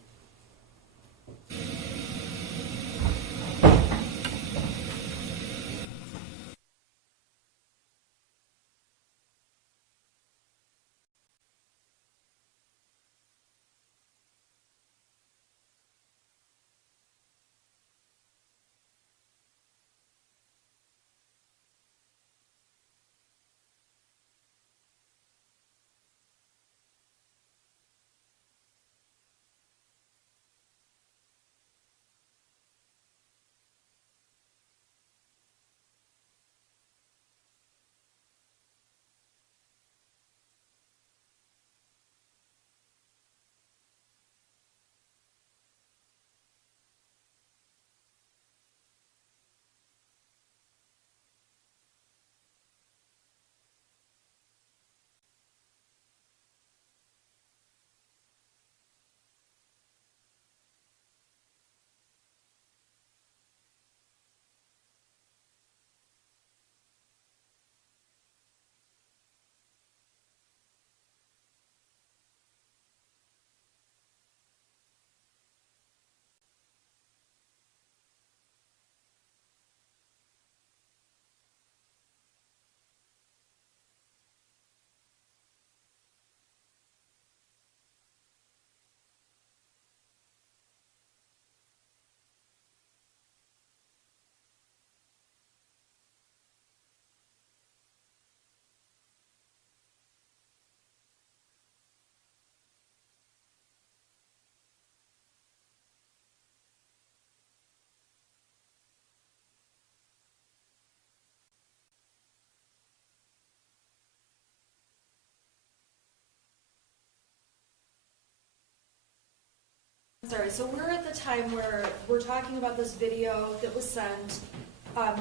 sorry, so we're at the time where we're talking about this video that was sent.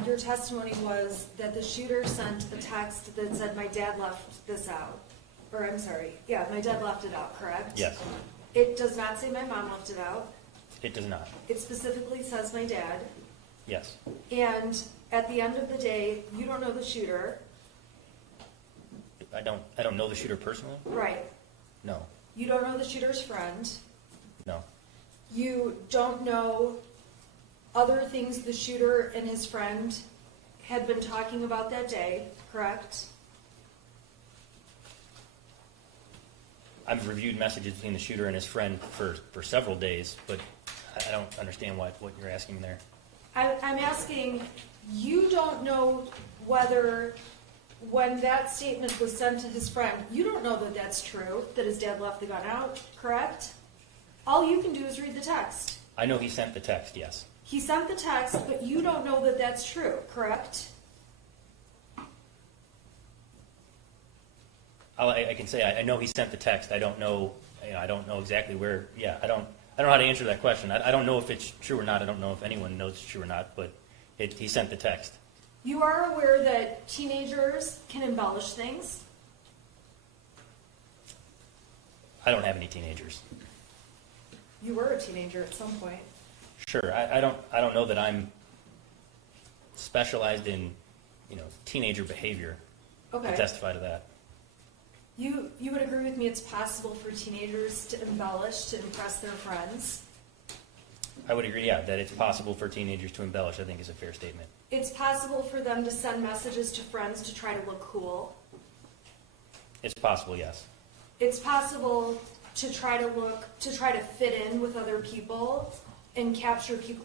Your testimony was that the shooter sent a text that said, my dad left this out. Or, I'm sorry, yeah, my dad left it out, correct? Yes, It does not say my mom left it out. it does not. It specifically says my dad. Yes, And at the end of the day, you don't know the shooter. I don't know the shooter personally. Right. No, You don't know the shooter's friend. no, You don't know other things the shooter and his friend had been talking about that day, correct? I've reviewed messages between the shooter and his friend for several days, but I don't understand what you're asking there. I'm asking, you don't know whether, when that statement was sent to his friend, you don't know that that's true, that his dad left the gun out, correct? All you can do is read the text. I know he sent the text, yes. He sent the text, but you don't know that that's true, correct? I can say I know he sent the text. I don't know. I don't know exactly where. Yeah, I don't know how to answer that question. I don't know if it's true or not. I don't know if anyone knows it's true or not. But he sent the text. You are aware that teenagers can embellish things? I don't have any teenagers. You were a teenager at some point. Sure. I don't know that I'm specialized in teenager behavior Okay. to testify to that. You would agree with me it's possible for teenagers to embellish to impress their friends? I would agree. Yeah, that it's possible for teenagers to embellish. I think is a fair statement. It's possible for them to send messages to friends to try to look cool? It's possible. Yes. It's possible to try to fit in with other people and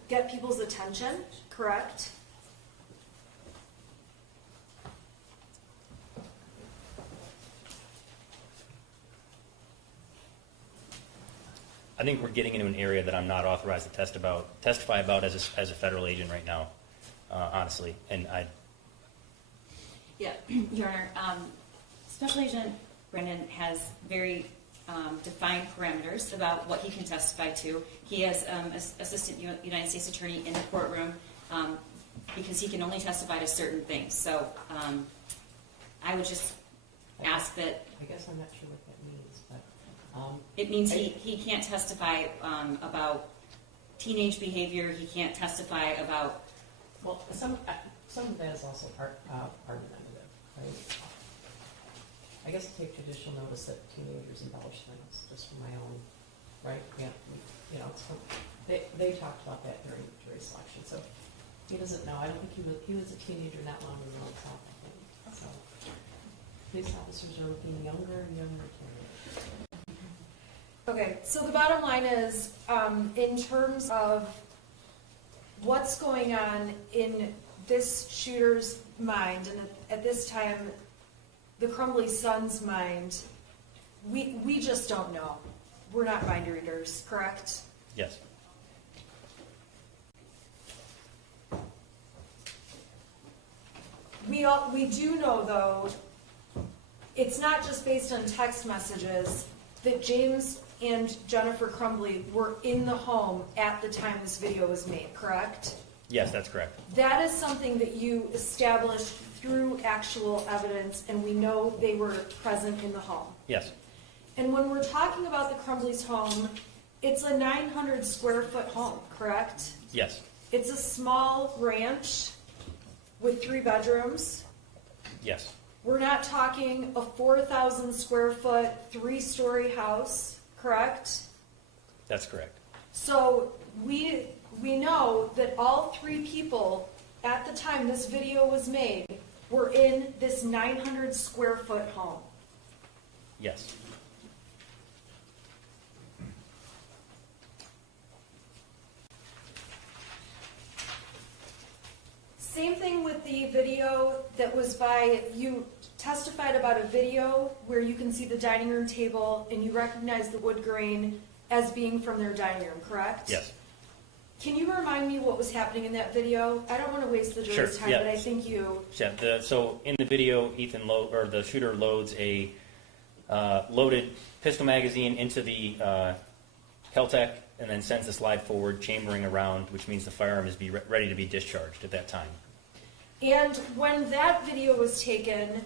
get people's attention, correct? I think we're getting into an area that I'm not authorized to testify about as a federal agent right now, honestly. And Yeah, Your Honor, Special Agent Brennan has very defined parameters about what he can testify to. He has Assistant United States Attorney in the courtroom because he can only testify to certain things. So I would just ask that. I guess I'm not sure what that means, but. It means he can't testify about teenage behavior. He can't testify about. Well, some of that is also argumentative, right? I guess I take judicial notice that teenagers embellish things, just for my own, right? Yeah, so they talked about that during jury selection. So he doesn't know. I don't think he was a teenager not long ago himself, I think. So police officers are looking younger and younger teenagers. Okay, so the bottom line is, in terms of what's going on in this shooter's mind, and at this time, the Crumbley son's mind, we just don't know. We're not mind readers, correct? yes, We do know, though, it's not just based on text messages, that James and Jennifer Crumbley were in the home at the time this video was made, correct? yes, that's correct. That is something that you established through actual evidence, and we know they were present in the home. Yes, And when we're talking about the Crumbley's home, it's a 900 square foot home, correct? yes, It's a small ranch with 3 bedrooms. yes, We're not talking a 4,000 square foot, 3-story house, correct? that's correct. So we know that all 3 people at the time this video was made were in this 900 square foot home. Yes, Same thing with the video that was by, you testified about a video where you can see the dining room table and you recognize the wood grain as being from their dining room, correct? yes. Can you remind me what was happening in that video? I don't want to waste the jury's Sure, time, yeah. but I think you... Yeah, so in the video, the shooter loads a loaded pistol magazine into the Keltec and then sends the slide forward, chambering around, which means the firearm is ready to be discharged at that time. And when that video was taken,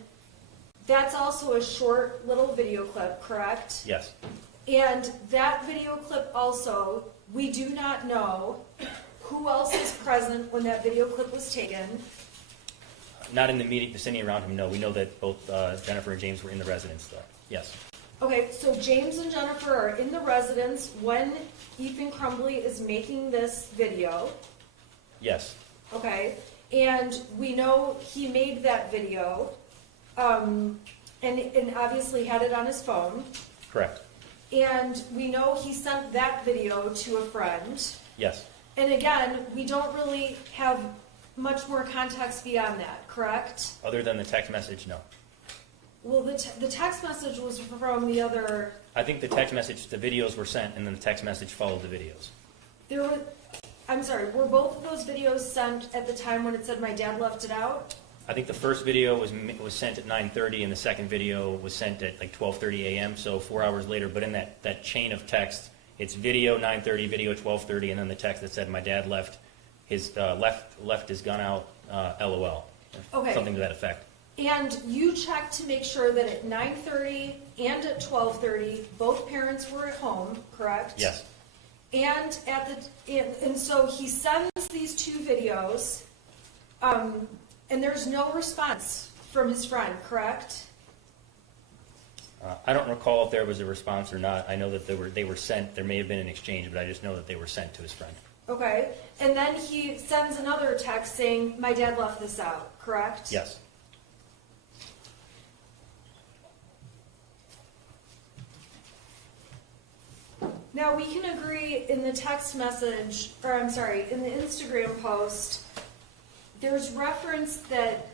that's also a short little video clip, correct? Yes. And that video clip also, we do not know who else is present when that video clip was taken. Not in the immediate vicinity around him, no. We know that both Jennifer and James were in the residence, though. Yes. Okay, so James and Jennifer are in the residence when Ethan Crumbley is making this video. Yes. Okay, and we know he made that video, and obviously had it on his phone. Correct. And we know he sent that video to a friend. Yes. And again, we don't really have much more context beyond that, correct? Other than the text message, no. Well, the text message was from the other. I think the text message, the videos were sent, and then the text message followed the videos. There were. I'm sorry. Were both of those videos sent at the time when it said my dad left it out? I think the first video was sent at 9:30, and the second video was sent at like 12:30 a.m., so 4 hours later. But in that chain of text, it's video 9:30, video 12:30, and then the text that said my dad left his gun out, LOL. Okay. Something to that effect. And you checked to make sure that at 9:30 and at 12:30, both parents were at home, correct? Yes. And and so he sends these two videos, and there's no response from his friend, correct? I don't recall if there was a response or not. I know that they were sent. There may have been an exchange, but I just know that they were sent to his friend. Okay. And then he sends another text saying, my dad left this out, correct? Yes. Now, we can agree in the text message, or I'm sorry, in the Instagram post, there's reference that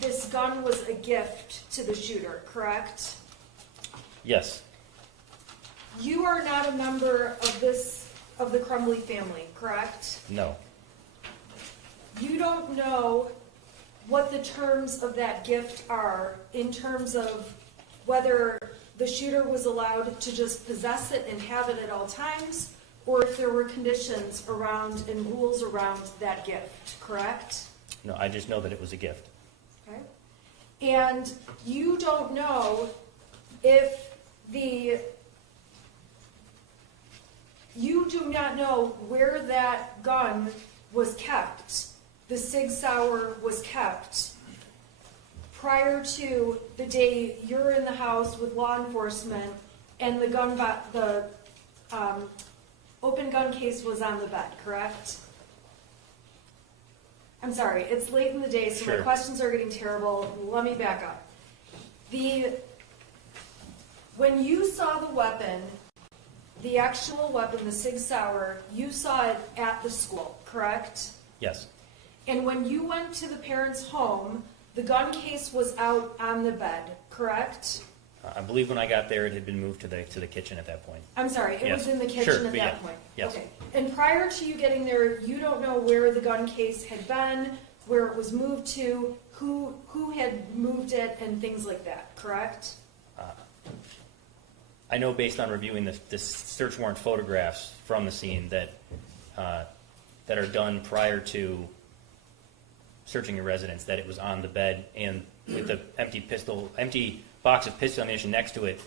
this gun was a gift to the shooter, correct? Yes. You are not a member of the Crumbley family, correct? No. You don't know what the terms of that gift are in terms of whether the shooter was allowed to just possess it and have it at all times, or if there were conditions around and rules around that gift, correct? No, I just know that it was a gift. Okay. And you don't know if you do not know where that gun was kept, the Sig Sauer was kept, prior to the day you're in the house with law enforcement and the open gun case was on the bed, correct? I'm sorry, it's late in the day, so Sure. my questions are getting terrible. Let me back up. When you saw the weapon, the actual weapon, the Sig Sauer, you saw it at the school, correct? Yes. And when you went to the parents' home, the gun case was out on the bed, correct? I believe when I got there, it had been moved to the kitchen at that point. I'm sorry, it was Yes. in the kitchen Sure, at but that yeah, point? yes. Okay. And prior to you getting there, you don't know where the gun case had been, where it was moved to, who had moved it, and things like that, correct? I know based on reviewing the search warrant photographs from the scene that are done prior to searching your residence, that it was on the bed and with the empty box of pistol ammunition next to it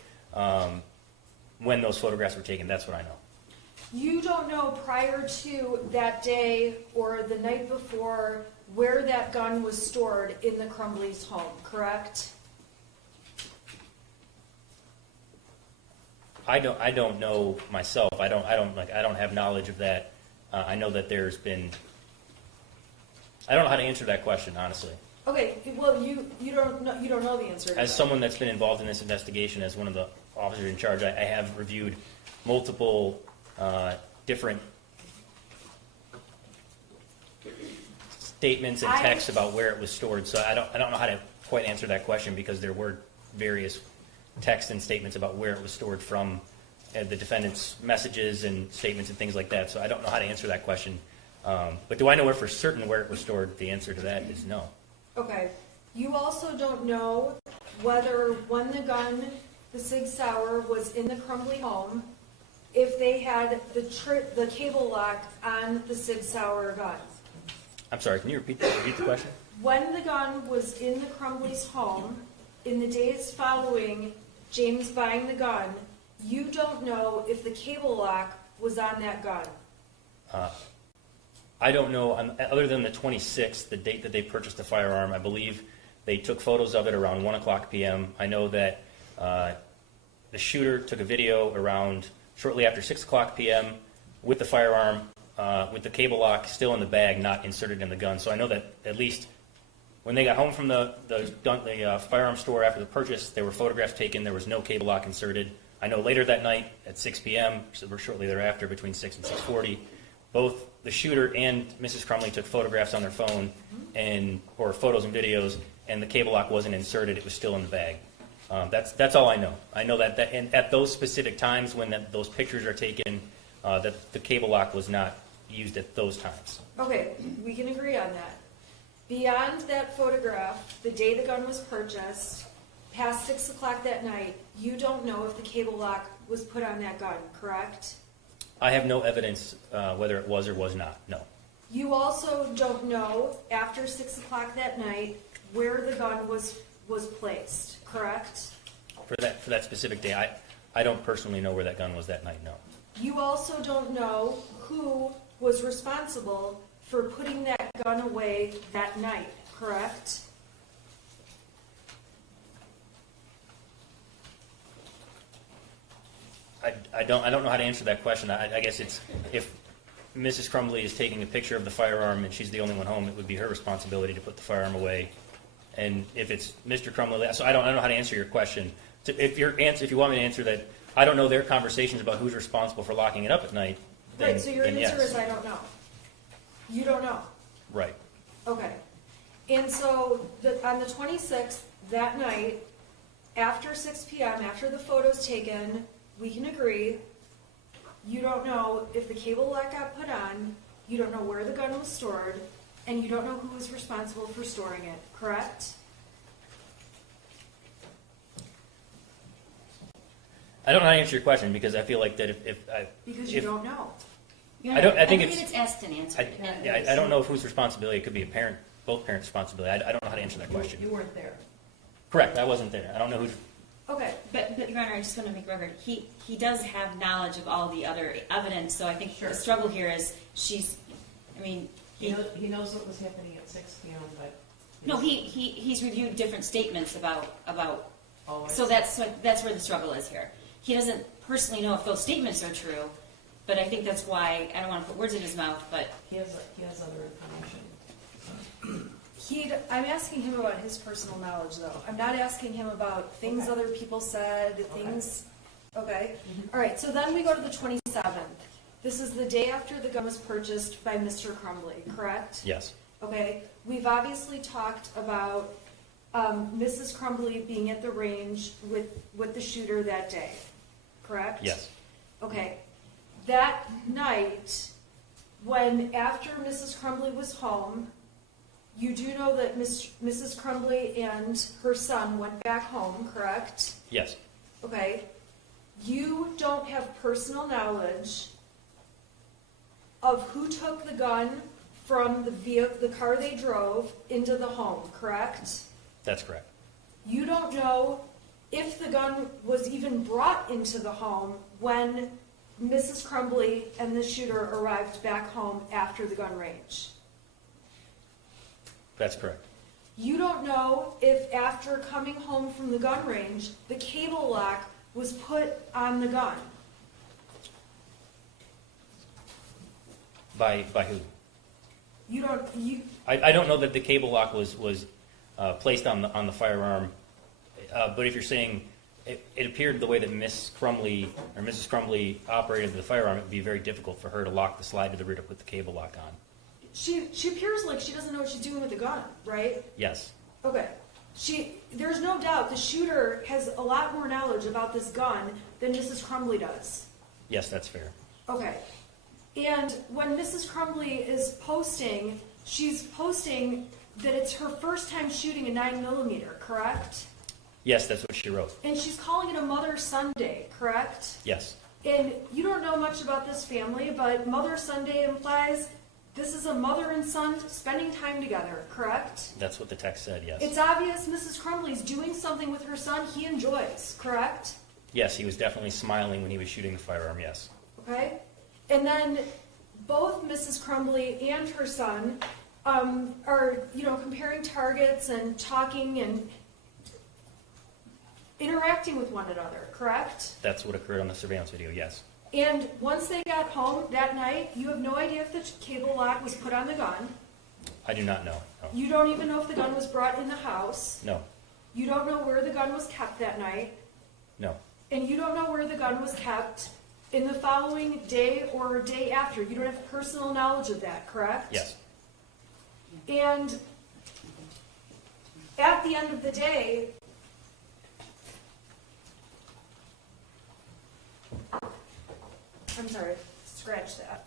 when those photographs were taken. That's what I know. You don't know prior to that day or the night before where that gun was stored in the Crumbley's home, correct? I don't know myself. I don't have knowledge of that. I know that there's been. I don't know how to answer that question, honestly. Okay, well, you don't know the answer to As that. someone that's been involved in this investigation, as one of the officers in charge, I have reviewed multiple different statements and texts about where it was stored. So I don't know how to quite answer that question because there were various texts and statements about where it was stored from the defendant's messages and statements and things like that. So I don't know how to answer that question. But do I know for certain where it was stored? The answer to that is no. Okay. You also don't know whether when the gun, the Sig Sauer, was in the Crumbley home, if they had the cable lock on the Sig Sauer gun? I'm sorry, can you repeat the question? When the gun was in the Crumbley's home, in the days following James buying the gun, you don't know if the cable lock was on that gun. I don't know, other than the 26th, the date that they purchased the firearm, I believe they took photos of it around 1 o'clock p.m. I know that the shooter took a video around shortly after 6 o'clock p.m. with the firearm, with the cable lock still in the bag, not inserted in the gun. So I know that at least when they got home from the firearm store after the purchase, there were photographs taken. There was no cable lock inserted. I know later that night at 6 p.m., or shortly thereafter, between 6 and 6:40, both the shooter and Mrs. Crumbley took photographs on their phone or photos and videos, and the cable lock wasn't inserted. It was still in the bag. That's all I know. I know that and at those specific times when those pictures are taken, that the cable lock was not used at those times. Okay, we can agree on that. Beyond that photograph, the day the gun was purchased, past 6 o'clock that night, you don't know if the cable lock was put on that gun, correct? I have no evidence whether it was or was not, no. You also don't know, after 6 o'clock that night, where the gun was placed, correct? For that specific day, I don't personally know where that gun was that night, no. You also don't know who was responsible for putting that gun away that night, correct? I don't know how to answer that question. I guess it's if Mrs. Crumbley is taking a picture of the firearm and she's the only one home, it would be her responsibility to put the firearm away. And if it's Mr. Crumbley, so I don't know how to answer your question. If you want me to answer that, I don't know their conversations about who's responsible for locking it up at night. Right, so your answer yes. is I don't know. You don't know. Right. Okay. And so on the 26th, that night, after 6 p.m., after the photo's taken, we can agree, you don't know if the cable lock got put on, you don't know where the gun was stored, and you don't know who was responsible for storing it, correct? I don't know how to answer your question because I feel like that Because you don't know. I think believe it's asked and answered. I don't know if whose responsibility. It could be a parent, both parents' responsibility. I don't know how to answer that question. You weren't there. Correct. I wasn't there. I don't know who's. Okay. But Your Honor, I just want to make record, he does have knowledge of all the other evidence, so I think Sure. the struggle here is he He knows what was happening at 6 p.m., but... no, he's reviewed different statements about Oh, I so see. that's where the struggle is here. He doesn't personally know if those statements are true, but I think that's why, I don't want to put words in his mouth, but He has other information. I'm asking him about his personal knowledge, though. I'm not asking him about things other people said, things, okay? All right, so then we go to the 27th. This is the day after the gun was purchased by Mr. Crumbley, correct? Yes. Okay, we've obviously talked about Mrs. Crumbley being at the range with the shooter that day, correct? Yes. Okay, that night, after Mrs. Crumbley was home, you do know that Mrs. Crumbley and her son went back home, correct? Yes. Okay, you don't have personal knowledge of who took the gun from the car they drove into the home, correct? That's correct. You don't know if the gun was even brought into the home when Mrs. Crumbley and the shooter arrived back home after the gun range. That's correct. You don't know if after coming home from the gun range, the cable lock was put on the gun. By who? I don't know that the cable lock was placed on the firearm, but if you're saying it appeared the way that Mrs. Crumbley operated the firearm, it would be very difficult for her to lock the slide to the rear to put the cable lock on. She appears like she doesn't know what she's doing with the gun, right? Yes. Okay. There's no doubt the shooter has a lot more knowledge about this gun than Mrs. Crumbley does. Yes, that's fair. Okay. And when Mrs. Crumbley is posting, she's posting that it's her first time shooting a 9mm, correct? Yes, that's what she wrote. And she's calling it a Mother's Sunday, correct? Yes. And you don't know much about this family, but Mother Sunday implies this is a mother and son spending time together, correct? That's what the text said, yes. It's obvious Mrs. Crumbley's doing something with her son he enjoys, correct? Yes, he was definitely smiling when he was shooting the firearm, yes. Okay? And then both Mrs. Crumbley and her son are, comparing targets and talking and interacting with one another, correct? That's what occurred on the surveillance video, yes. And once they got home that night, you have no idea if the cable lock was put on the gun. I do not know, no. You don't even know if the gun was brought in the house. No, You don't know where the gun was kept that night. no. And you don't know where the gun was kept in the following day or day after. You don't have personal knowledge of that, correct? Yes. And at the end of the day, I'm sorry, scratch that.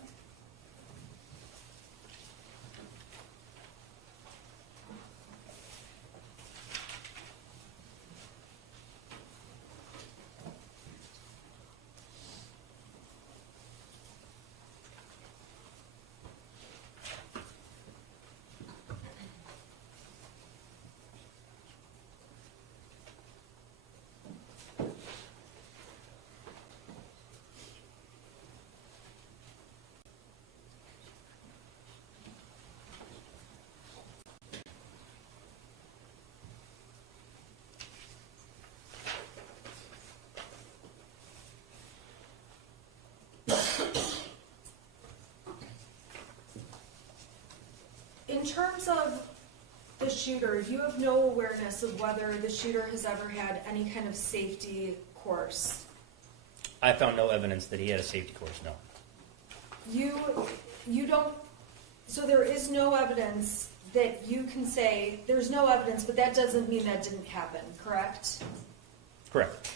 In terms of the shooter, you have no awareness of whether the shooter has ever had any kind of safety course. I found no evidence that he had a safety course, no. You don't, so there is no evidence that you can say, there's no evidence, but that doesn't mean that didn't happen, correct? Correct.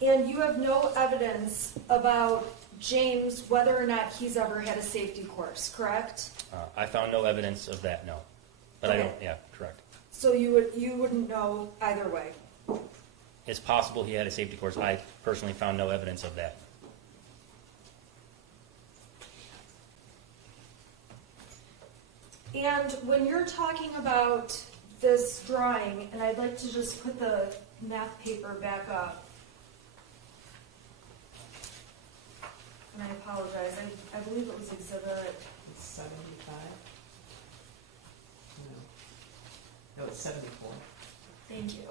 And you have no evidence about James, whether or not he's ever had a safety course, correct? I found no evidence of that, no. But I Okay. don't, yeah, correct. So you wouldn't know either way. It's possible he had a safety course. I personally found no evidence of that. And when you're talking about this drawing, and I'd like to just put the math paper back up. And I apologize, I believe it was exhibit, It's 75? No, it's 74. thank you.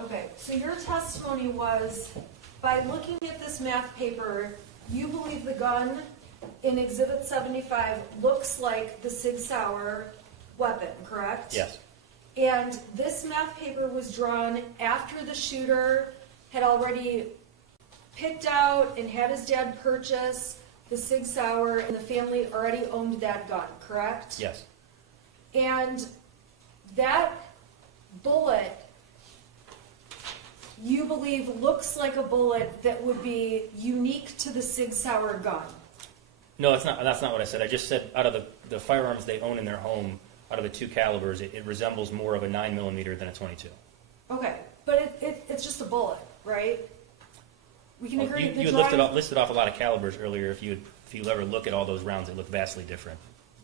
Okay, so your testimony was, by looking at this math paper, you believe the gun in exhibit 75 looks like the Sig Sauer weapon, correct? Yes, And this math paper was drawn after the shooter had already picked out and had his dad purchase the Sig Sauer, and the family already owned that gun, correct? yes, And that bullet, you believe, looks like a bullet that would be unique to the Sig Sauer gun. no, that's not what I said. I just said out of the firearms they own in their home, out of the two calibers, it resembles more of a 9mm than a 22. Okay, but it's just a bullet, right? We can agree that the You drawing... listed off a lot of calibers earlier. If you ever look at all those rounds, they look vastly different.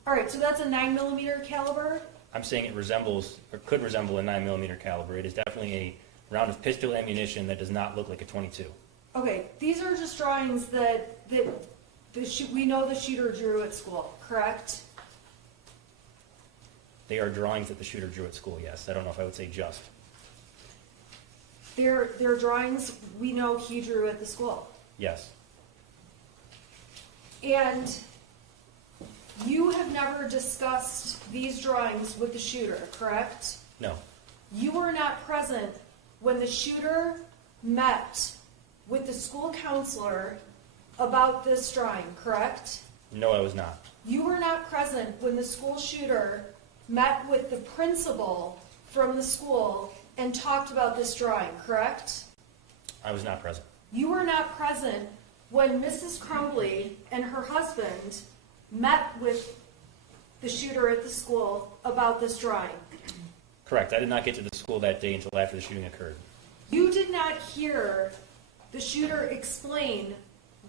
All right, so that's a 9mm caliber? I'm saying it resembles, or could resemble, a 9mm caliber. It is definitely a round of pistol ammunition that does not look like a 22. Okay, these are just drawings that we know the shooter drew at school, correct? They are drawings that the shooter drew at school, yes. I don't know if I would say just. They're drawings we know he drew at the school. Yes, And you have never discussed these drawings with the shooter, correct? no, You were not present when the shooter met with the school counselor about this drawing, correct? no, I was not. You were not present when the school shooter met with the principal from the school and talked about this drawing, correct? I was not present. You were not present when Mrs. Crumbley and her husband met with the shooter at the school about this drawing. Correct. I did not get to the school that day until after the shooting occurred. You did not hear the shooter explain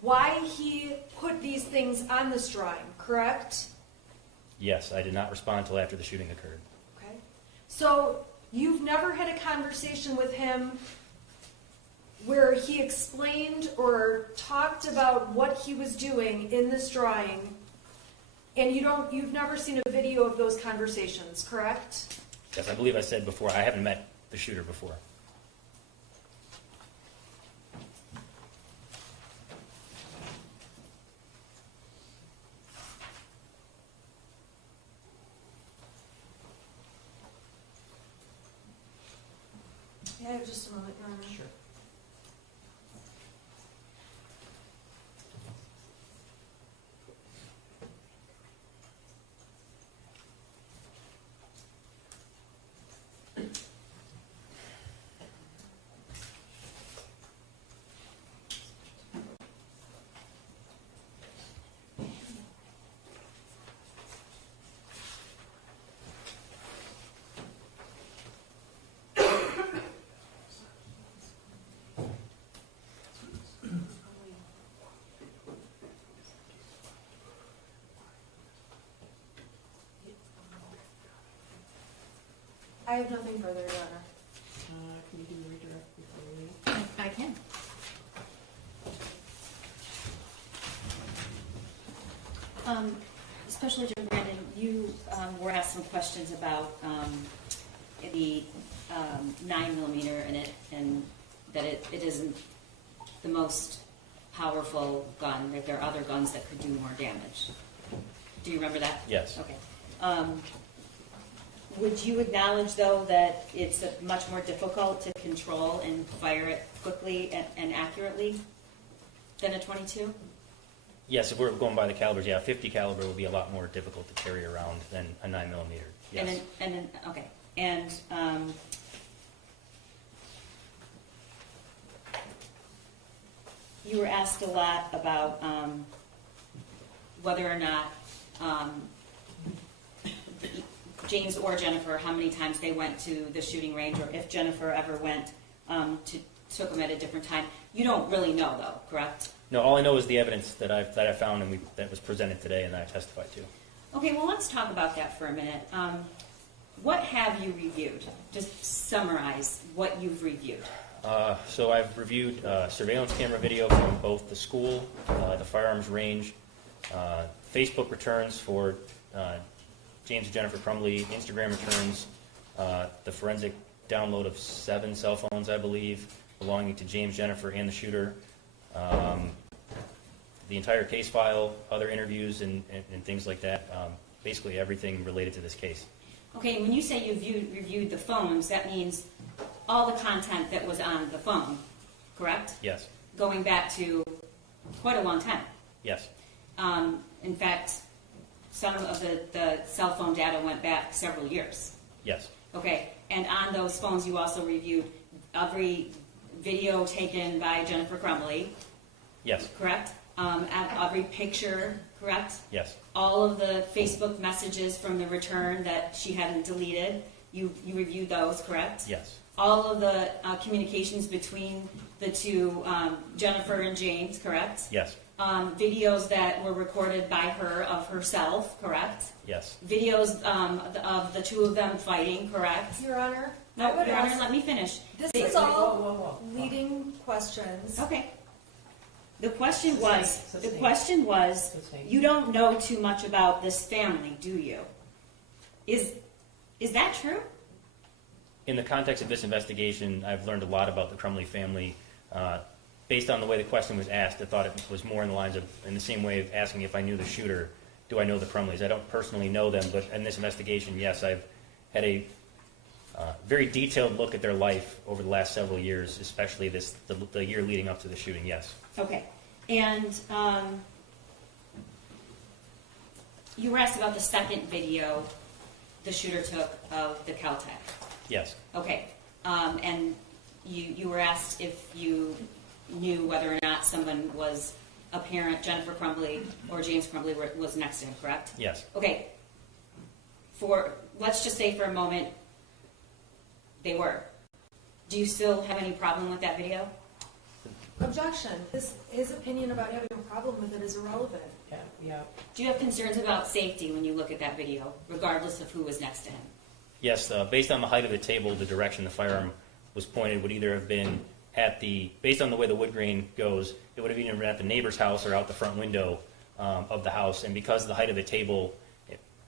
why he put these things on this drawing, correct? Yes, I did not respond until after the shooting occurred. Okay. So you've never had a conversation with him where he explained or talked about what he was doing in this drawing, and you've never seen a video of those conversations, correct? Yes, I believe I said before, I haven't met the shooter before. Yeah, I have just a moment, Your Honor. Sure. I have nothing further, Your Honor. Can you do the redirect before we leave? I can. Special Agent Brandon, you were asked some questions about the 9mm and that it isn't the most powerful gun, that there are other guns that could do more damage. Do you remember that? Yes. Okay. Would you acknowledge, though, that it's much more difficult to control and fire it quickly and accurately than a .22? Yes, if we're going by the calibers, yeah, 50 caliber would be a lot more difficult to carry around than a 9mm. Yes. Okay. And you were asked a lot about whether or not James or Jennifer, how many times they went to the shooting range, or if Jennifer ever went took them at a different time. You don't really know, though, correct? No, all I know is the evidence that I found and that was presented today and that I testified to. Okay, well, let's talk about that for a minute. What have you reviewed? Just summarize what you've reviewed. So I've reviewed surveillance camera video from both the school, the firearms range, Facebook returns for James and Jennifer Crumbley, Instagram returns, the forensic download of 7 cell phones, I believe, belonging to James, Jennifer, and the shooter, the entire case file, other interviews, and things like that. Basically everything related to this case. Okay, when you say you reviewed the phones, that means all the content that was on the phone, correct? Yes. Going back to quite a long time. Yes. In fact, some of the cell phone data went back several years. Yes. Okay, and on those phones you also reviewed every video taken by Jennifer Crumbley, Yes. correct? Every picture, correct? Yes. All of the Facebook messages from the return that she hadn't deleted, you reviewed those, correct? Yes. All of the communications between the two, Jennifer and James, correct? Yes. Videos that were recorded by her of herself, correct? Yes. Videos of the two of them fighting, correct? Your Honor, No, I would Your Honor, ask, let me finish. this They- is all Whoa. leading questions. Okay. The question Sustain. was, Sustain. you don't know too much about this family, do you? Is that true? In the context of this investigation, I've learned a lot about the Crumbley family. Based on the way the question was asked, I thought it was more in the lines of, in the same way of asking if I knew the shooter, do I know the Crumbleys? I don't personally know them, but in this investigation, yes, I've had a very detailed look at their life over the last several years, especially the year leading up to the shooting, yes. Okay. And you were asked about the second video the shooter took of the Caltech. Yes. Okay. And you were asked if you knew whether or not someone was a parent, Jennifer Crumbley or James Crumbley was next to him, correct? Yes. Okay. Let's just say for a moment they were. Do you still have any problem with that video? Objection. His opinion about having a problem with it is irrelevant. Yeah, yeah. Do you have concerns about safety when you look at that video, regardless of who was next to him? Yes, based on the height of the table, the direction the firearm was pointed would either have been based on the way the wood grain goes, it would have either been at the neighbor's house or out the front window of the house. And because of the height of the table,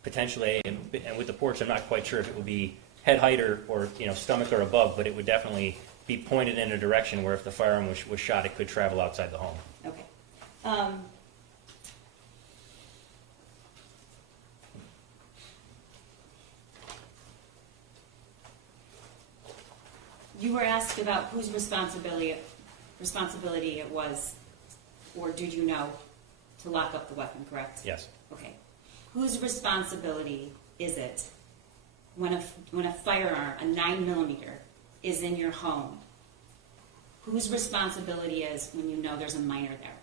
potentially, and with the porch, I'm not quite sure if it would be head height or stomach or above, but it would definitely be pointed in a direction where if the firearm was shot, it could travel outside the home. Okay. You were asked about whose responsibility it was, or did you know, to lock up the weapon, correct? Yes. Okay. Whose responsibility is it when a firearm, a 9mm, is in your home? Whose responsibility is when you know there's a minor there?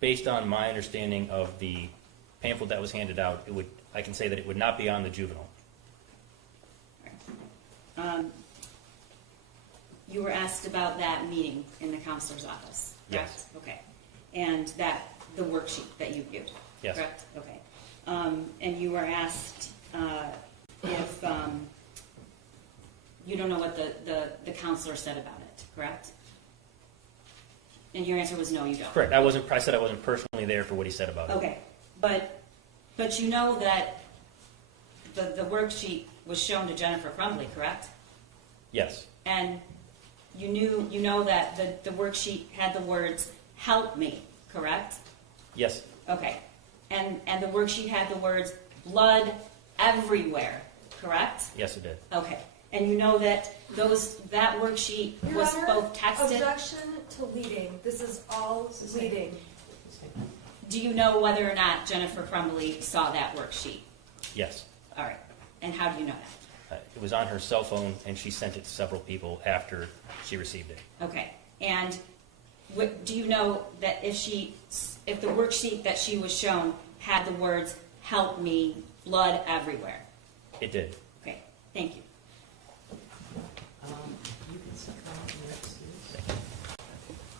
Based on my understanding of the pamphlet that was handed out, I can say that it would not be on the juvenile. You were asked about that meeting in the counselor's office, correct? Yes. Okay. And the worksheet that you viewed, Yes. correct? Okay. And you were asked if you don't know what the counselor said about it, correct? And your answer was no, you don't. Correct. I said I wasn't personally there for what he said about it. Okay, but you know that the worksheet was shown to Jennifer Crumbley, correct? Yes. And you know that the worksheet had the words "help me," correct? Yes. Okay, and the worksheet had the words "blood everywhere," correct? Yes, it did. Okay, and you know that that worksheet Your was Honor, both texted. Objection to leading. This is all leading. Do you know whether or not Jennifer Crumbley saw that worksheet? Yes. All right, and how do you know that? It was on her cell phone, and she sent it to several people after she received it. Okay, and do you know that if the worksheet that she was shown had the words "help me," "blood everywhere"? It did. Okay, thank you.